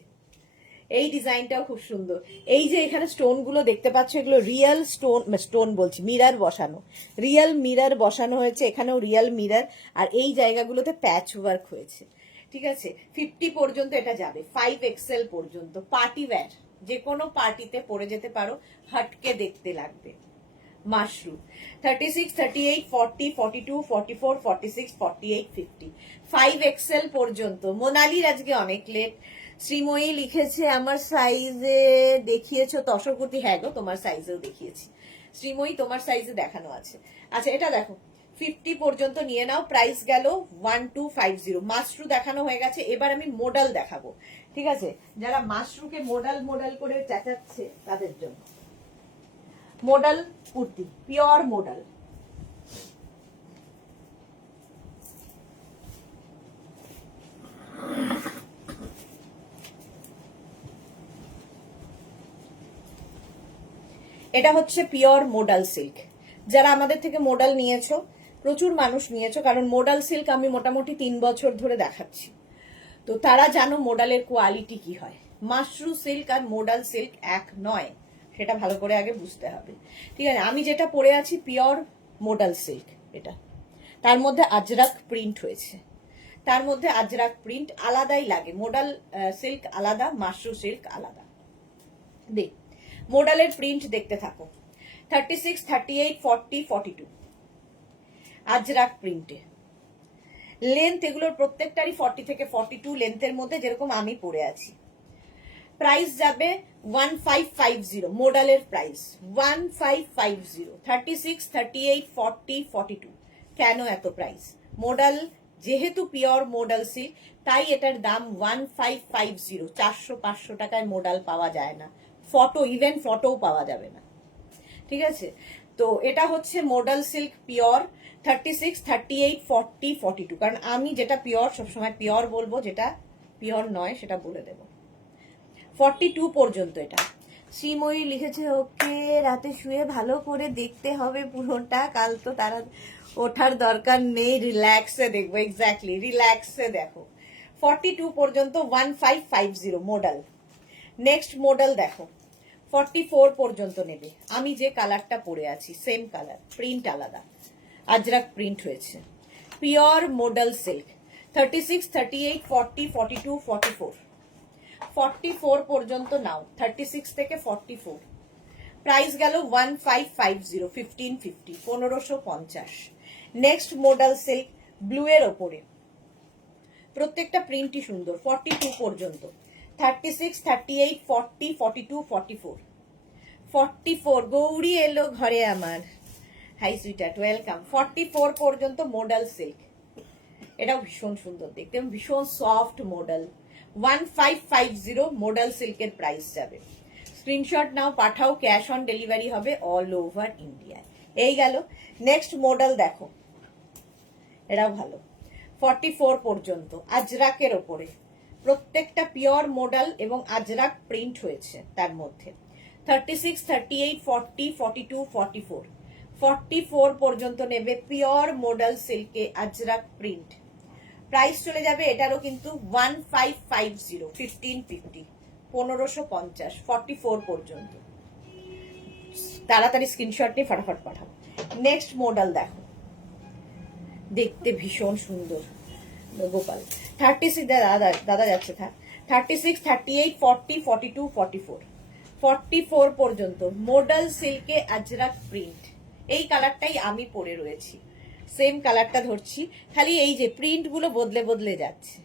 এই ডিজাইনটাও খুব সুন্দর। এই যে এখানে স্টোন গুলো দেখতে পাচ্ছ, এগুলো রিয়েল স্টোন বলছি, মিরার বসানো, রিয়েল মিরার বসানো হয়েছে, এখানেও রিয়েল মিরার, আর এই জায়গাগুলোতে প্যাচ ওয়ার্ক হয়েছে, ঠিক আছে? 50 পর্যন্ত এটা যাবে, 5XL পর্যন্ত। পার্টি ওয়্যার, যে কোনো পার্টিতে পরে যেতে পারো, হটকে দেখতে লাগবে। মাশরু 36, 38, 40, 42, 44, 46, 48, 50, 5XL পর্যন্ত। মোনালির আজকে অনেক লেট। শ্রীময়ী লিখেছে আমার সাইজে দেখিয়েছো তসর কুর্তি। হ্যাঁ গো, তোমার সাইজেও দেখিয়েছি শ্রীময়ী, তোমার সাইজে দেখানো আছে। আচ্ছা, এটা দেখো 50 পর্যন্ত নিয়ে নাও, প্রাইস গেল 1250। মাশরু দেখানো হয়ে গেছে, এবার আমি মডেল দেখাবো, ঠিক আছে? যারা মাশরুকে মডেল করে চেঁচাচ্ছে তাদের জন্য মডেল কুর্তি, পিওর মডেল। এটা হচ্ছে পিওর মোডাল সিল্ক। যারা আমাদের থেকে মোডাল নিয়েছো, প্রচুর মানুষ নিয়েছো, কারণ মোডাল সিল্ক আমি মোটামুটি 3 বছর ধরে দেখাচ্ছি, তো তারা জানো মোডালের কোয়ালিটি কি হয়। মাশরু সিল্ক আর মোডাল সিল্ক এক নয়, সেটা ভালো করে আগে বুঝতে হবে, ঠিক আছে? আমি যেটা পরে আছি পিওর মোডাল সিল্ক, এটা তার মধ্যে আজরাক প্রিন্ট হয়েছে, তার মধ্যে আজরাক প্রিন্ট আলাদাই লাগে। মোডাল সিল্ক আলাদা, মাশরু সিল্ক আলাদা। দেখ, মোডালের প্রিন্ট দেখতে থাকো। 36, 38, 40, 42, আজরাক প্রিন্টে। লেন্থ এগুলোর প্রত্যেকটারই 40 থেকে 42 লেন্থের মধ্যে, যেরকম আমি পরে আছি। প্রাইস যাবে 1550, মডেলের প্রাইস 1550, 36, 38, 40, 42। কেন এত প্রাইস? মডেল যেহেতু পিওর মডেল সিল্ক, তাই এটার দাম 1550। 400-500 টাকায় মডেল পাওয়া যায় না, ফটো ইভেন ফটোও পাওয়া যাবে না, ঠিক আছে? তো এটা হচ্ছে মডেল সিল্ক পিওর, 36, 38, 40, 42। কারণ আমি যেটা পিওর সবসময় পিওর বলবো, যেটা পিওর নয় সেটা বলে দেবো। 42 পর্যন্ত এটা। শ্রীময়ী লিখেছে, ওকে রাতে শুয়ে ভালো করে দেখতে হবে পুরোটা, কাল তো তারা ওঠার দরকার নেই, রিল্যাক্সে দেখবো। এক্স্যাক্টলি, রিল্যাক্সে দেখো। 42 পর্যন্ত 1550 মডেল। নেক্সট মডেল দেখো, 44 পর্যন্ত নেবে। আমি যে কালারটা পরে আছি সেম কালার, প্রিন্ট আলাদা, আজরাক প্রিন্ট হয়েছে, পিওর মডেল সিল্ক। 36, 38, 40, 42, 44। 44 পর্যন্ত নাও, 36 থেকে 44। প্রাইস গেল 1550, 1550, 1550। নেক্সট মডেল সিল্ক, ব্লু এর ওপরে, প্রত্যেকটা প্রিন্টই সুন্দর। 42 পর্যন্ত, 36, 38, 40, 42, 44। 44, গৌরী এলো ঘরে আমার, হাই সুইটার্ট, ওয়েলকাম। 44 পর্যন্ত মডেল সিল্ক, এটাও ভীষণ সুন্দর দেখতে, ভীষণ সফট মডেল। 1550 মডেল সিল্কের প্রাইস যাবে। স্ক্রিনশট নাও, পাঠাও, ক্যাশ অন ডেলিভারি হবে অল ওভার ইন্ডিয়া। এই গেল। নেক্সট মডেল দেখো, এটাও ভালো, 44 পর্যন্ত, আজরাকের ওপরে, প্রত্যেকটা পিওর মডেল এবং আজরাক প্রিন্ট হয়েছে তার মধ্যে। 36, 38, 40, 42, 44। 44 পর্যন্ত নেবে, পিওর মডেল সিল্কে আজরাক প্রিন্ট। প্রাইস চলে যাবে এটারও কিন্তু 1550, 1550, 1550। 44 পর্যন্ত। তাড়াতাড়ি স্ক্রিনশট নিয়ে ফটাফট পাঠাও। নেক্সট মডেল দেখো, দেখতে ভীষণ সুন্দর, গোপাল। 36, দাদা যাচ্ছে, 36, 38, 40, 42, 44। 44 পর্যন্ত মডেল সিল্কে আজরাক প্রিন্ট। এই কালারটাই আমি পরে রয়েছি, সেম কালারটা ধরছি, খালি এই যে প্রিন্ট গুলো বদলে বদলে যাচ্ছে।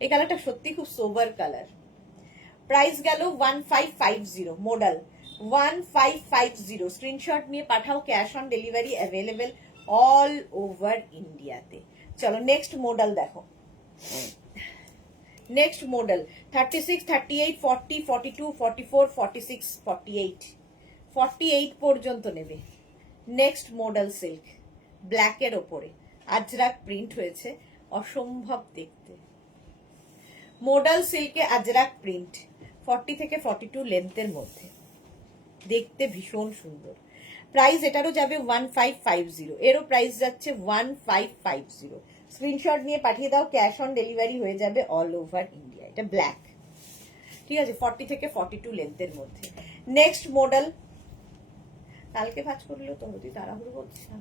এই কালারটা সত্যি খুব সোবার কালার। প্রাইস গেল 1550 মডেল, 1550। স্ক্রিনশট নিয়ে পাঠাও, cash on delivery available all over ইন্ডিয়াতে। চলো নেক্সট মডেল দেখো। Next model 36, 38, 40, 42, 44, 46, 48। 48 পর্যন্ত নেবে। নেক্সট মডেল সিল্ক, ব্ল্যাকের ওপরে আজরাক প্রিন্ট হয়েছে, অসম্ভব দেখতে। মডেল সিল্কে আজরাক প্রিন্ট, 40 থেকে 42 লেন্থের মধ্যে, দেখতে ভীষণ সুন্দর। প্রাইস এটারও যাবে 1550, এরও প্রাইস যাচ্ছে 1550। স্ক্রিনশট নিয়ে পাঠিয়ে দাও, ক্যাশ অন ডেলিভারি হয়ে যাবে অল ওভার ইন্ডিয়া। এটা ব্ল্যাক, ঠিক আছে, 40 থেকে 42 লেন্থের মধ্যে। নেক্সট মডেল, কালকে ভাজ করলেও তো হতি, তাড়াহুড়ো করছি না।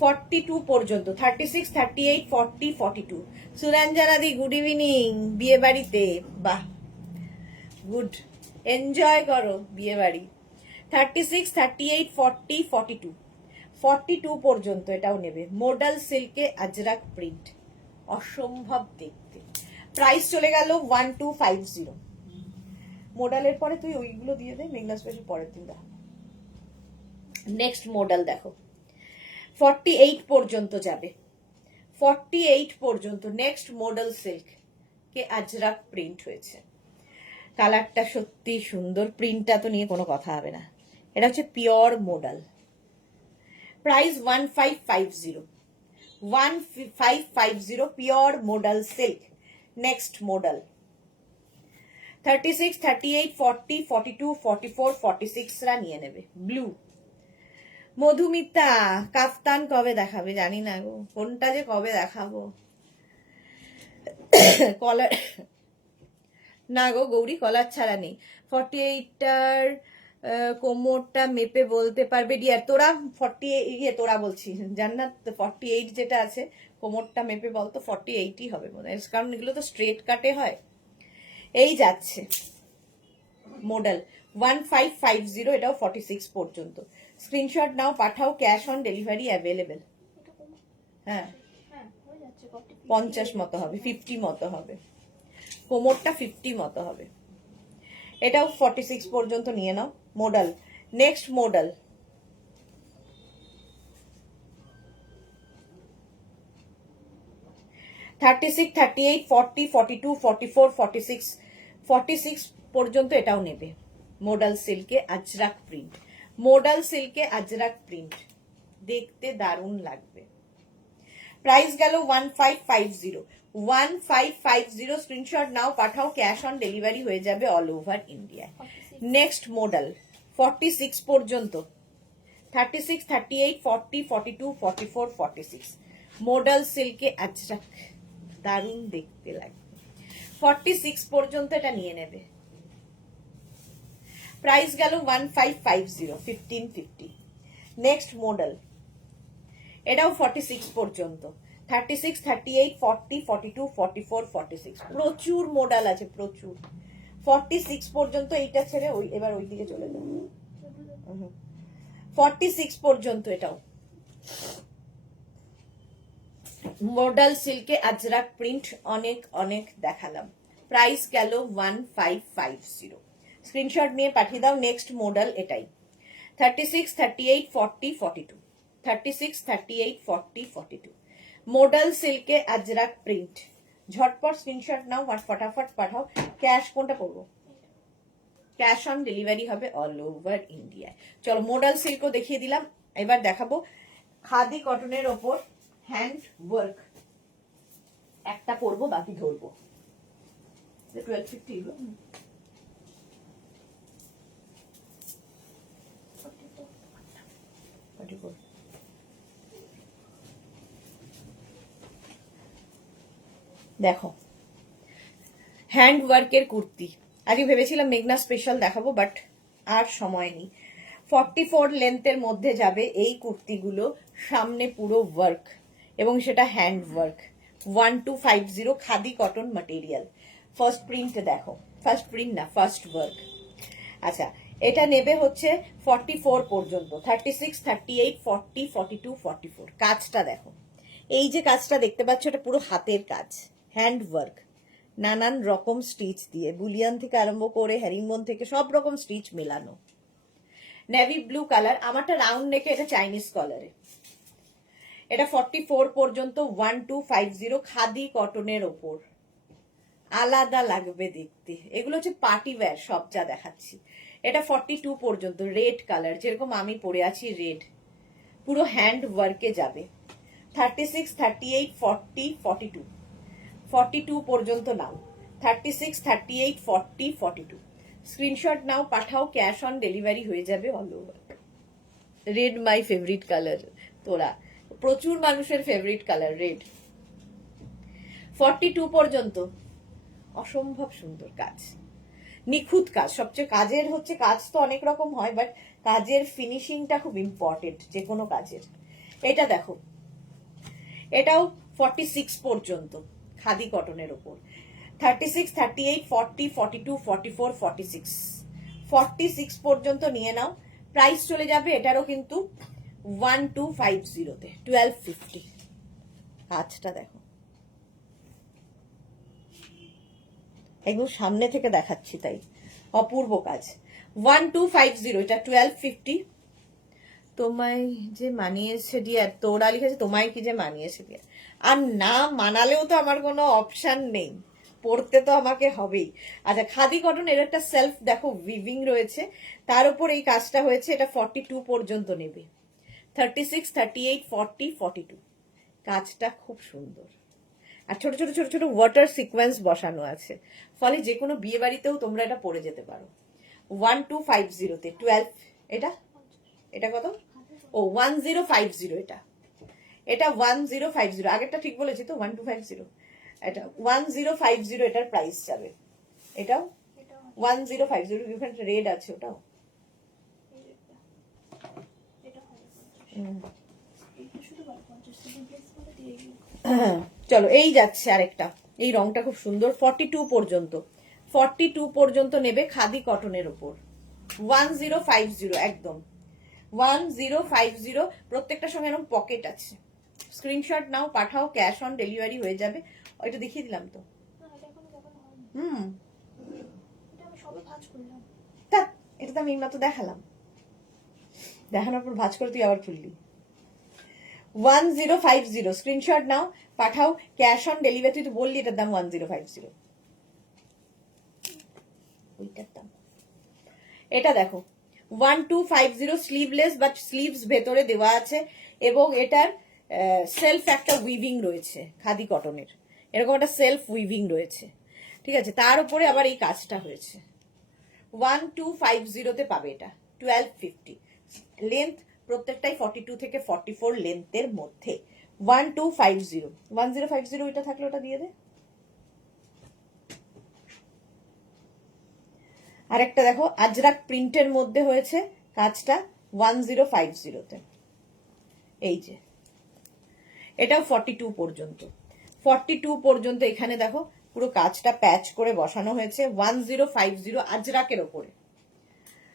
42 পর্যন্ত, 36, 38, 40, 42। সুরঞ্জনা দি গুড ইভিনিং, বিয়ে বাড়িতে, বাহ গুড, এনজয় করো বিয়ে বাড়ি। 36, 38, 40, 42। 42 পর্যন্ত এটাও নেবে, মডেল সিল্কে আজরাক প্রিন্ট, অসম্ভব দেখতে। প্রাইস চলে গেল 1250। মডেলের পরে তুই ওইগুলো দিয়ে দে, মেঘনা স্পেশাল পরের দিন দেখো। নেক্সট মডেল দেখো, 48 পর্যন্ত যাবে, 48 পর্যন্ত। নেক্সট মডেল সিল্ক কে আজরাক প্রিন্ট হয়েছে, কালারটা সত্যি সুন্দর, প্রিন্টটা তো নিয়ে কোনো কথা হবে না। এটা হচ্ছে pure model. Price 1550, 1550 pure model silk. Next model 36, 38, 40, 42, 44, 46 রা নিয়ে নেবে, ব্লু। মধুমিতা কাফতান কবে দেখাবে জানি না গো, কোনটা যে কবে দেখাবো। কলার না গো গৌরী, কলার ছাড়া নেই। 48টার কোমরটা মেপে বলতে পারবে ডিয়ার? তোরা 48, তোরা বলছি জান্নাত, 48 যেটা আছে কোমরটা মেপে বলতো, 48ই হবে মনে হয়, কারণ এগুলো তো স্ট্রেট কাটে হয়। এই যাচ্ছে মডেল 1550, এটাও 46 পর্যন্ত। স্ক্রিনশট নাও, পাঠাও, ক্যাশ অন ডেলিভারি অ্যাভেলেবেল। হ্যাঁ 50 মতো হবে, 50 মতো হবে, কোমরটা 50 মতো হবে। এটাও 46 পর্যন্ত নিয়ে নাও। Model, next model, thirty six, 38, 40, 42, 44, 46, 46 পর্যন্ত এটাও নেবে। মডেল সিল্কে আজরাক প্রিন্ট, মডেল সিল্কে আজরাক প্রিন্ট, দেখতে দারুণ লাগবে। প্রাইস গেল 1550, 1550। স্ক্রিনশট নাও, পাঠাও, ক্যাশ অন ডেলিভারি হয়ে যাবে all over India. Next model 46 পর্যন্ত, 36, 38, 40, 42, 44, 46, মডেল সিল্কে আজরাক, দারুণ দেখতে লাগবে। 46 পর্যন্ত এটা নিয়ে নেবে। প্রাইস গেল 1550, 1550। নেক্সট মডেল, এটাও 46 পর্যন্ত, 36, 38, 40, 42, 44, 46, প্রচুর মডেল আছে, প্রচুর। 46 পর্যন্ত এইটা ছেড়ে এবার ওই দিকে চলে যাও। 46 পর্যন্ত এটাও মডেল সিল্কে আজরাক প্রিন্ট, অনেক অনেক দেখালাম। প্রাইস গেল 1550। স্ক্রিনশট নিয়ে পাঠিয়ে দাও। নেক্সট মডেল এটাই, 36, 38, 40, 42, 36, 38, 40, 42, মডেল সিল্কে আজরাক প্রিন্ট। ঝটপট স্ক্রিনশট নাও, ফটাফট পাঠাও। ক্যাশ কোনটা করবো? ক্যাশ অন ডেলিভারি হবে অল ওভার ইন্ডিয়ায়। চলো মডেল সিল্কও দেখিয়ে দিলাম, এবার দেখাবো খাদি কটনের ওপর হ্যান্ড ওয়ার্ক। একটা পরবো, বাকি ধরবো। 1250 দেখো, হ্যান্ড ওয়ার্কের কুর্তি। আগে ভেবেছিলাম মেঘনা স্পেশাল দেখাবো, বাট আর সময় নেই। 44 লেন্থের মধ্যে যাবে এই কুর্তিগুলো, সামনে পুরো ওয়ার্ক এবং সেটা hand work. 1250 khadi cotton material. First print দেখো, ফার্স্ট প্রিন্ট না, ফার্স্ট ওয়ার্ক। আচ্ছা, এটা নেবে হচ্ছে 44 পর্যন্ত, 36, 38, 40, 42, 44। কাজটা দেখো, এই যে কাজটা দেখতে পাচ্ছ, এটা পুরো হাতের কাজ, হ্যান্ড ওয়ার্ক, নানান রকম স্টিচ দিয়ে, বুলিয়ান থেকে আরম্ভ করে হ্যারিংবোন থেকে সব রকম স্টিচ মেলানো। নেভি ব্লু কালার, আমারটা রাউন্ড নেকে, এটা চাইনিজ কলারে। এটা 44 পর্যন্ত, 1250 খাদি কটনের ওপর, আলাদা লাগবে দেখতে। এগুলো হচ্ছে পার্টি ওয়্যার, সব যা দেখাচ্ছি। এটা 42 পর্যন্ত, রেড কালার, যেরকম আমি পরে আছি রেড, পুরো হ্যান্ড ওয়ার্কে যাবে। 36, 38, 40, 42, 42 পর্যন্ত নাও। 36, 38, 40, 42, স্ক্রিনশট নাও, পাঠাও, ক্যাশ অন ডেলিভারি হয়ে যাবে all over. Red my favourite colour, তোরা প্রচুর মানুষের ফেভারিট কালার রেড। 42 পর্যন্ত, অসম্ভব সুন্দর কাজ, নিখুঁত কাজ। সবচেয়ে কাজের হচ্ছে, কাজ তো অনেক রকম হয়, বাট কাজের ফিনিশিংটা খুব ইম্পর্টেন্ট যে কোনো কাজের। এটা দেখো, এটাও 46 পর্যন্ত খাদি কটনের ওপর। 36, 38, 40, 42, 44, 46, 46 পর্যন্ত নিয়ে নাও। প্রাইস চলে যাবে এটারও কিন্তু 1250-তে, 1250। কাজটা দেখো, একদম সামনে থেকে দেখাচ্ছি তাই, অপূর্ব কাজ। 1250, এটা 1250। তোমায় যে মানিয়েছে ডিয়ার, তোরা লিখেছে তোমায় কি যে মানিয়েছে ডিয়ার। আর না মানালেও তো আমার কোনো অপশন নেই, পড়তে তো আমাকে হবেই। আচ্ছা, খাদি কটন, এর একটা সেলফ দেখো উইভিং রয়েছে, তার উপর এই কাজটা হয়েছে। এটা 42 পর্যন্ত নেবে, 36, 38, 40, 42, কাজটা খুব সুন্দর। আর ছোট ছোট ছোট ছোট ওয়াটার সিকোয়েন্স বসানো আছে, ফলে যে কোনো বিয়ে বাড়িতেও তোমরা এটা পরে যেতে পারো। 1250-তে 12, এটা এটা কত? ও 1050, এটা 1050। আগেরটা ঠিক বলেছি তো, 1250, এটা 1050 এটার প্রাইস যাবে। এটাও 1050, ডিফারেন্ট রেড আছে ওটাও। চলো এই যাচ্ছে আরেকটা, এই রংটা খুব সুন্দর। 42 পর্যন্ত, 42 পর্যন্ত নেবে খাদি কটনের উপর। 1050 একদম 1050। প্রত্যেকটার সঙ্গে এরকম পকেট আছে। স্ক্রিনশট নাও, পাঠাও, ক্যাশ অন ডেলিভারি হয়ে যাবে। ওইটা দেখিয়ে দিলাম তো। এটা তো আমি মাত্র দেখালাম, দেখানোর পর ভাঁজ করে তুই আবার খুললি। 1050 স্ক্রিনশট নাও, পাঠাও, ক্যাশ অন ডেলিভারি। তুই তো বললি এটার দাম 1050। ওইটার দাম এটা দেখো 1250 স্লিভলেস, বাট স্লিভস ভেতরে দেওয়া আছে এবং এটার সেলফ একটা উইভিং রয়েছে খাদি কটনের, এরকম একটা সেলফ উইভিং রয়েছে, ঠিক আছে। তার উপরে আবার এই কাজটা হয়েছে। 1250 পাবে এটা। 1250 লেন্থ প্রত্যেকটাই 42 থেকে 44 লেন্থের মধ্যে। 1250 1050 ওইটা থাকলে ওটা দিয়ে দে। আরেকটা দেখো আজরাক প্রিন্টের মধ্যে হয়েছে কাজটা 1050-তে। এই যে এটাও 42 পর্যন্ত। 42 পর্যন্ত এখানে দেখো পুরো কাজটা প্যাচ করে বসানো হয়েছে। 1050 আজরাকের ওপরে,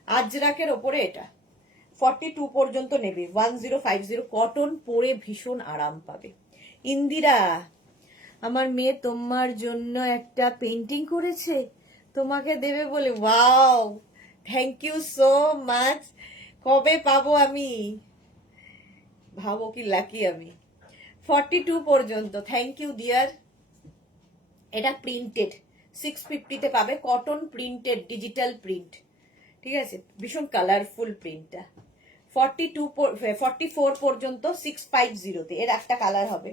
আজরাকের ওপরে এটা 42 পর্যন্ত নেবে। 1050 কটন পরে ভীষণ আরাম পাবে। ইন্দিরা, আমার মেয়ে তোমার জন্য একটা পেন্টিং করেছে, তোমাকে দেবে বলে। Wow, thank you so much. কবে পাবো আমি? ভাবো কি লাকি আমি। 42 পর্যন্ত। Thank you dear. এটা প্রিন্টেড 650-তে পাবে, কটন প্রিন্টেড, ডিজিটাল প্রিন্ট, ঠিক আছে। ভীষণ কালারফুল প্রিন্টটা। 44 পর্যন্ত 650-তে এর একটা কালার হবে।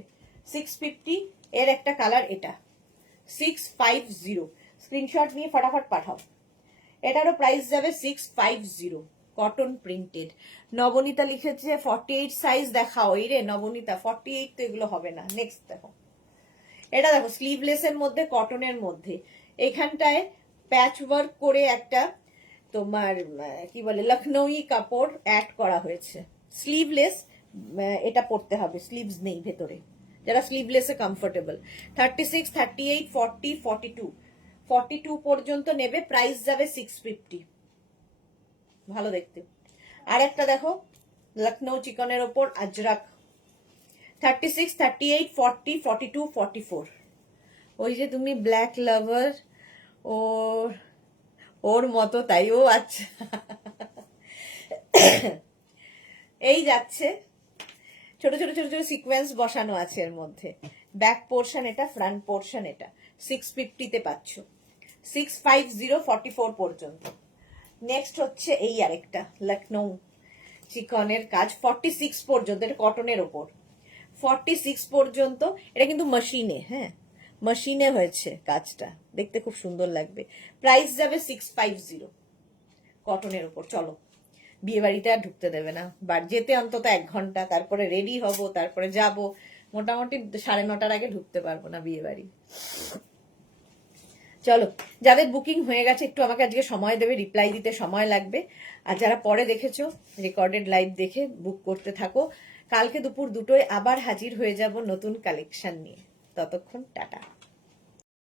650 এর একটা কালার এটা 650। স্ক্রিনশট নিয়ে ফটাফট পাঠাও। এটারও প্রাইস যাবে 650, কটন প্রিন্টেড। নবনীতা লিখেছে 48 সাইজ দেখাও। এই রে নবনীতা, 48 তো এগুলো হবে না। নেক্সট দেখো, এটা দেখো স্লিভলেস এর মধ্যে, কটনের মধ্যে, এখানটায় প্যাচ ওয়ার্ক করে একটা তোমার কি বলে লখনৌই কাপড় অ্যাড করা হয়েছে। স্লিভলেস এটা পরতে হবে, স্লিভস নেই ভেতরে, যারা স্লিভলেসে কমফোর্টেবল। 36, 38, 40, 42 42 পর্যন্ত নেবে। প্রাইস যাবে 650। ভালো দেখতে। আর একটা দেখো লখনৌ চিকনের ওপর আজরাক 36, 38, 40, 42, 44। ওই যে তুমি ব্ল্যাক লাভার, ওর মতো তাই ও। আচ্ছা, এই যাচ্ছে ছোট ছোট ছোট ছোট সিকোয়েন্স বসানো আছে এর মধ্যে। ব্যাক পোর্শন এটা, ফ্রন্ট পোর্শন এটা। 650-তে পাচ্ছ। 650 44 পর্যন্ত। নেক্সট হচ্ছে এই আরেকটা লখনৌ চিকনের কাজ 46 পর্যন্ত, এটা কটনের ওপর। 46 পর্যন্ত, এটা কিন্তু মেশিনে, হ্যাঁ মেশিনে হয়েছে কাজটা, দেখতে খুব সুন্দর লাগবে। প্রাইস যাবে 650, কটনের উপর। চলো, বিয়ে বাড়িতে আর ঢুকতে দেবে না, যেতে অন্তত 1 ঘন্টা, তারপরে রেডি হব, তারপরে যাব। মোটামুটি 9:30টার আগে ঢুকতে পারবো না বিয়ে বাড়ি। চলো, যাদের বুকিং হয়ে গেছে একটু আমাকে আজকে সময় দেবে, রিপ্লাই দিতে সময় লাগবে। আর যারা পরে দেখেছো রেকর্ডেড লাইভ দেখে বুক করতে থাকো। কালকে দুপুর 2টোয় আবার হাজির হয়ে যাব নতুন কালেকশন নিয়ে। ততক্ষণ টাটা।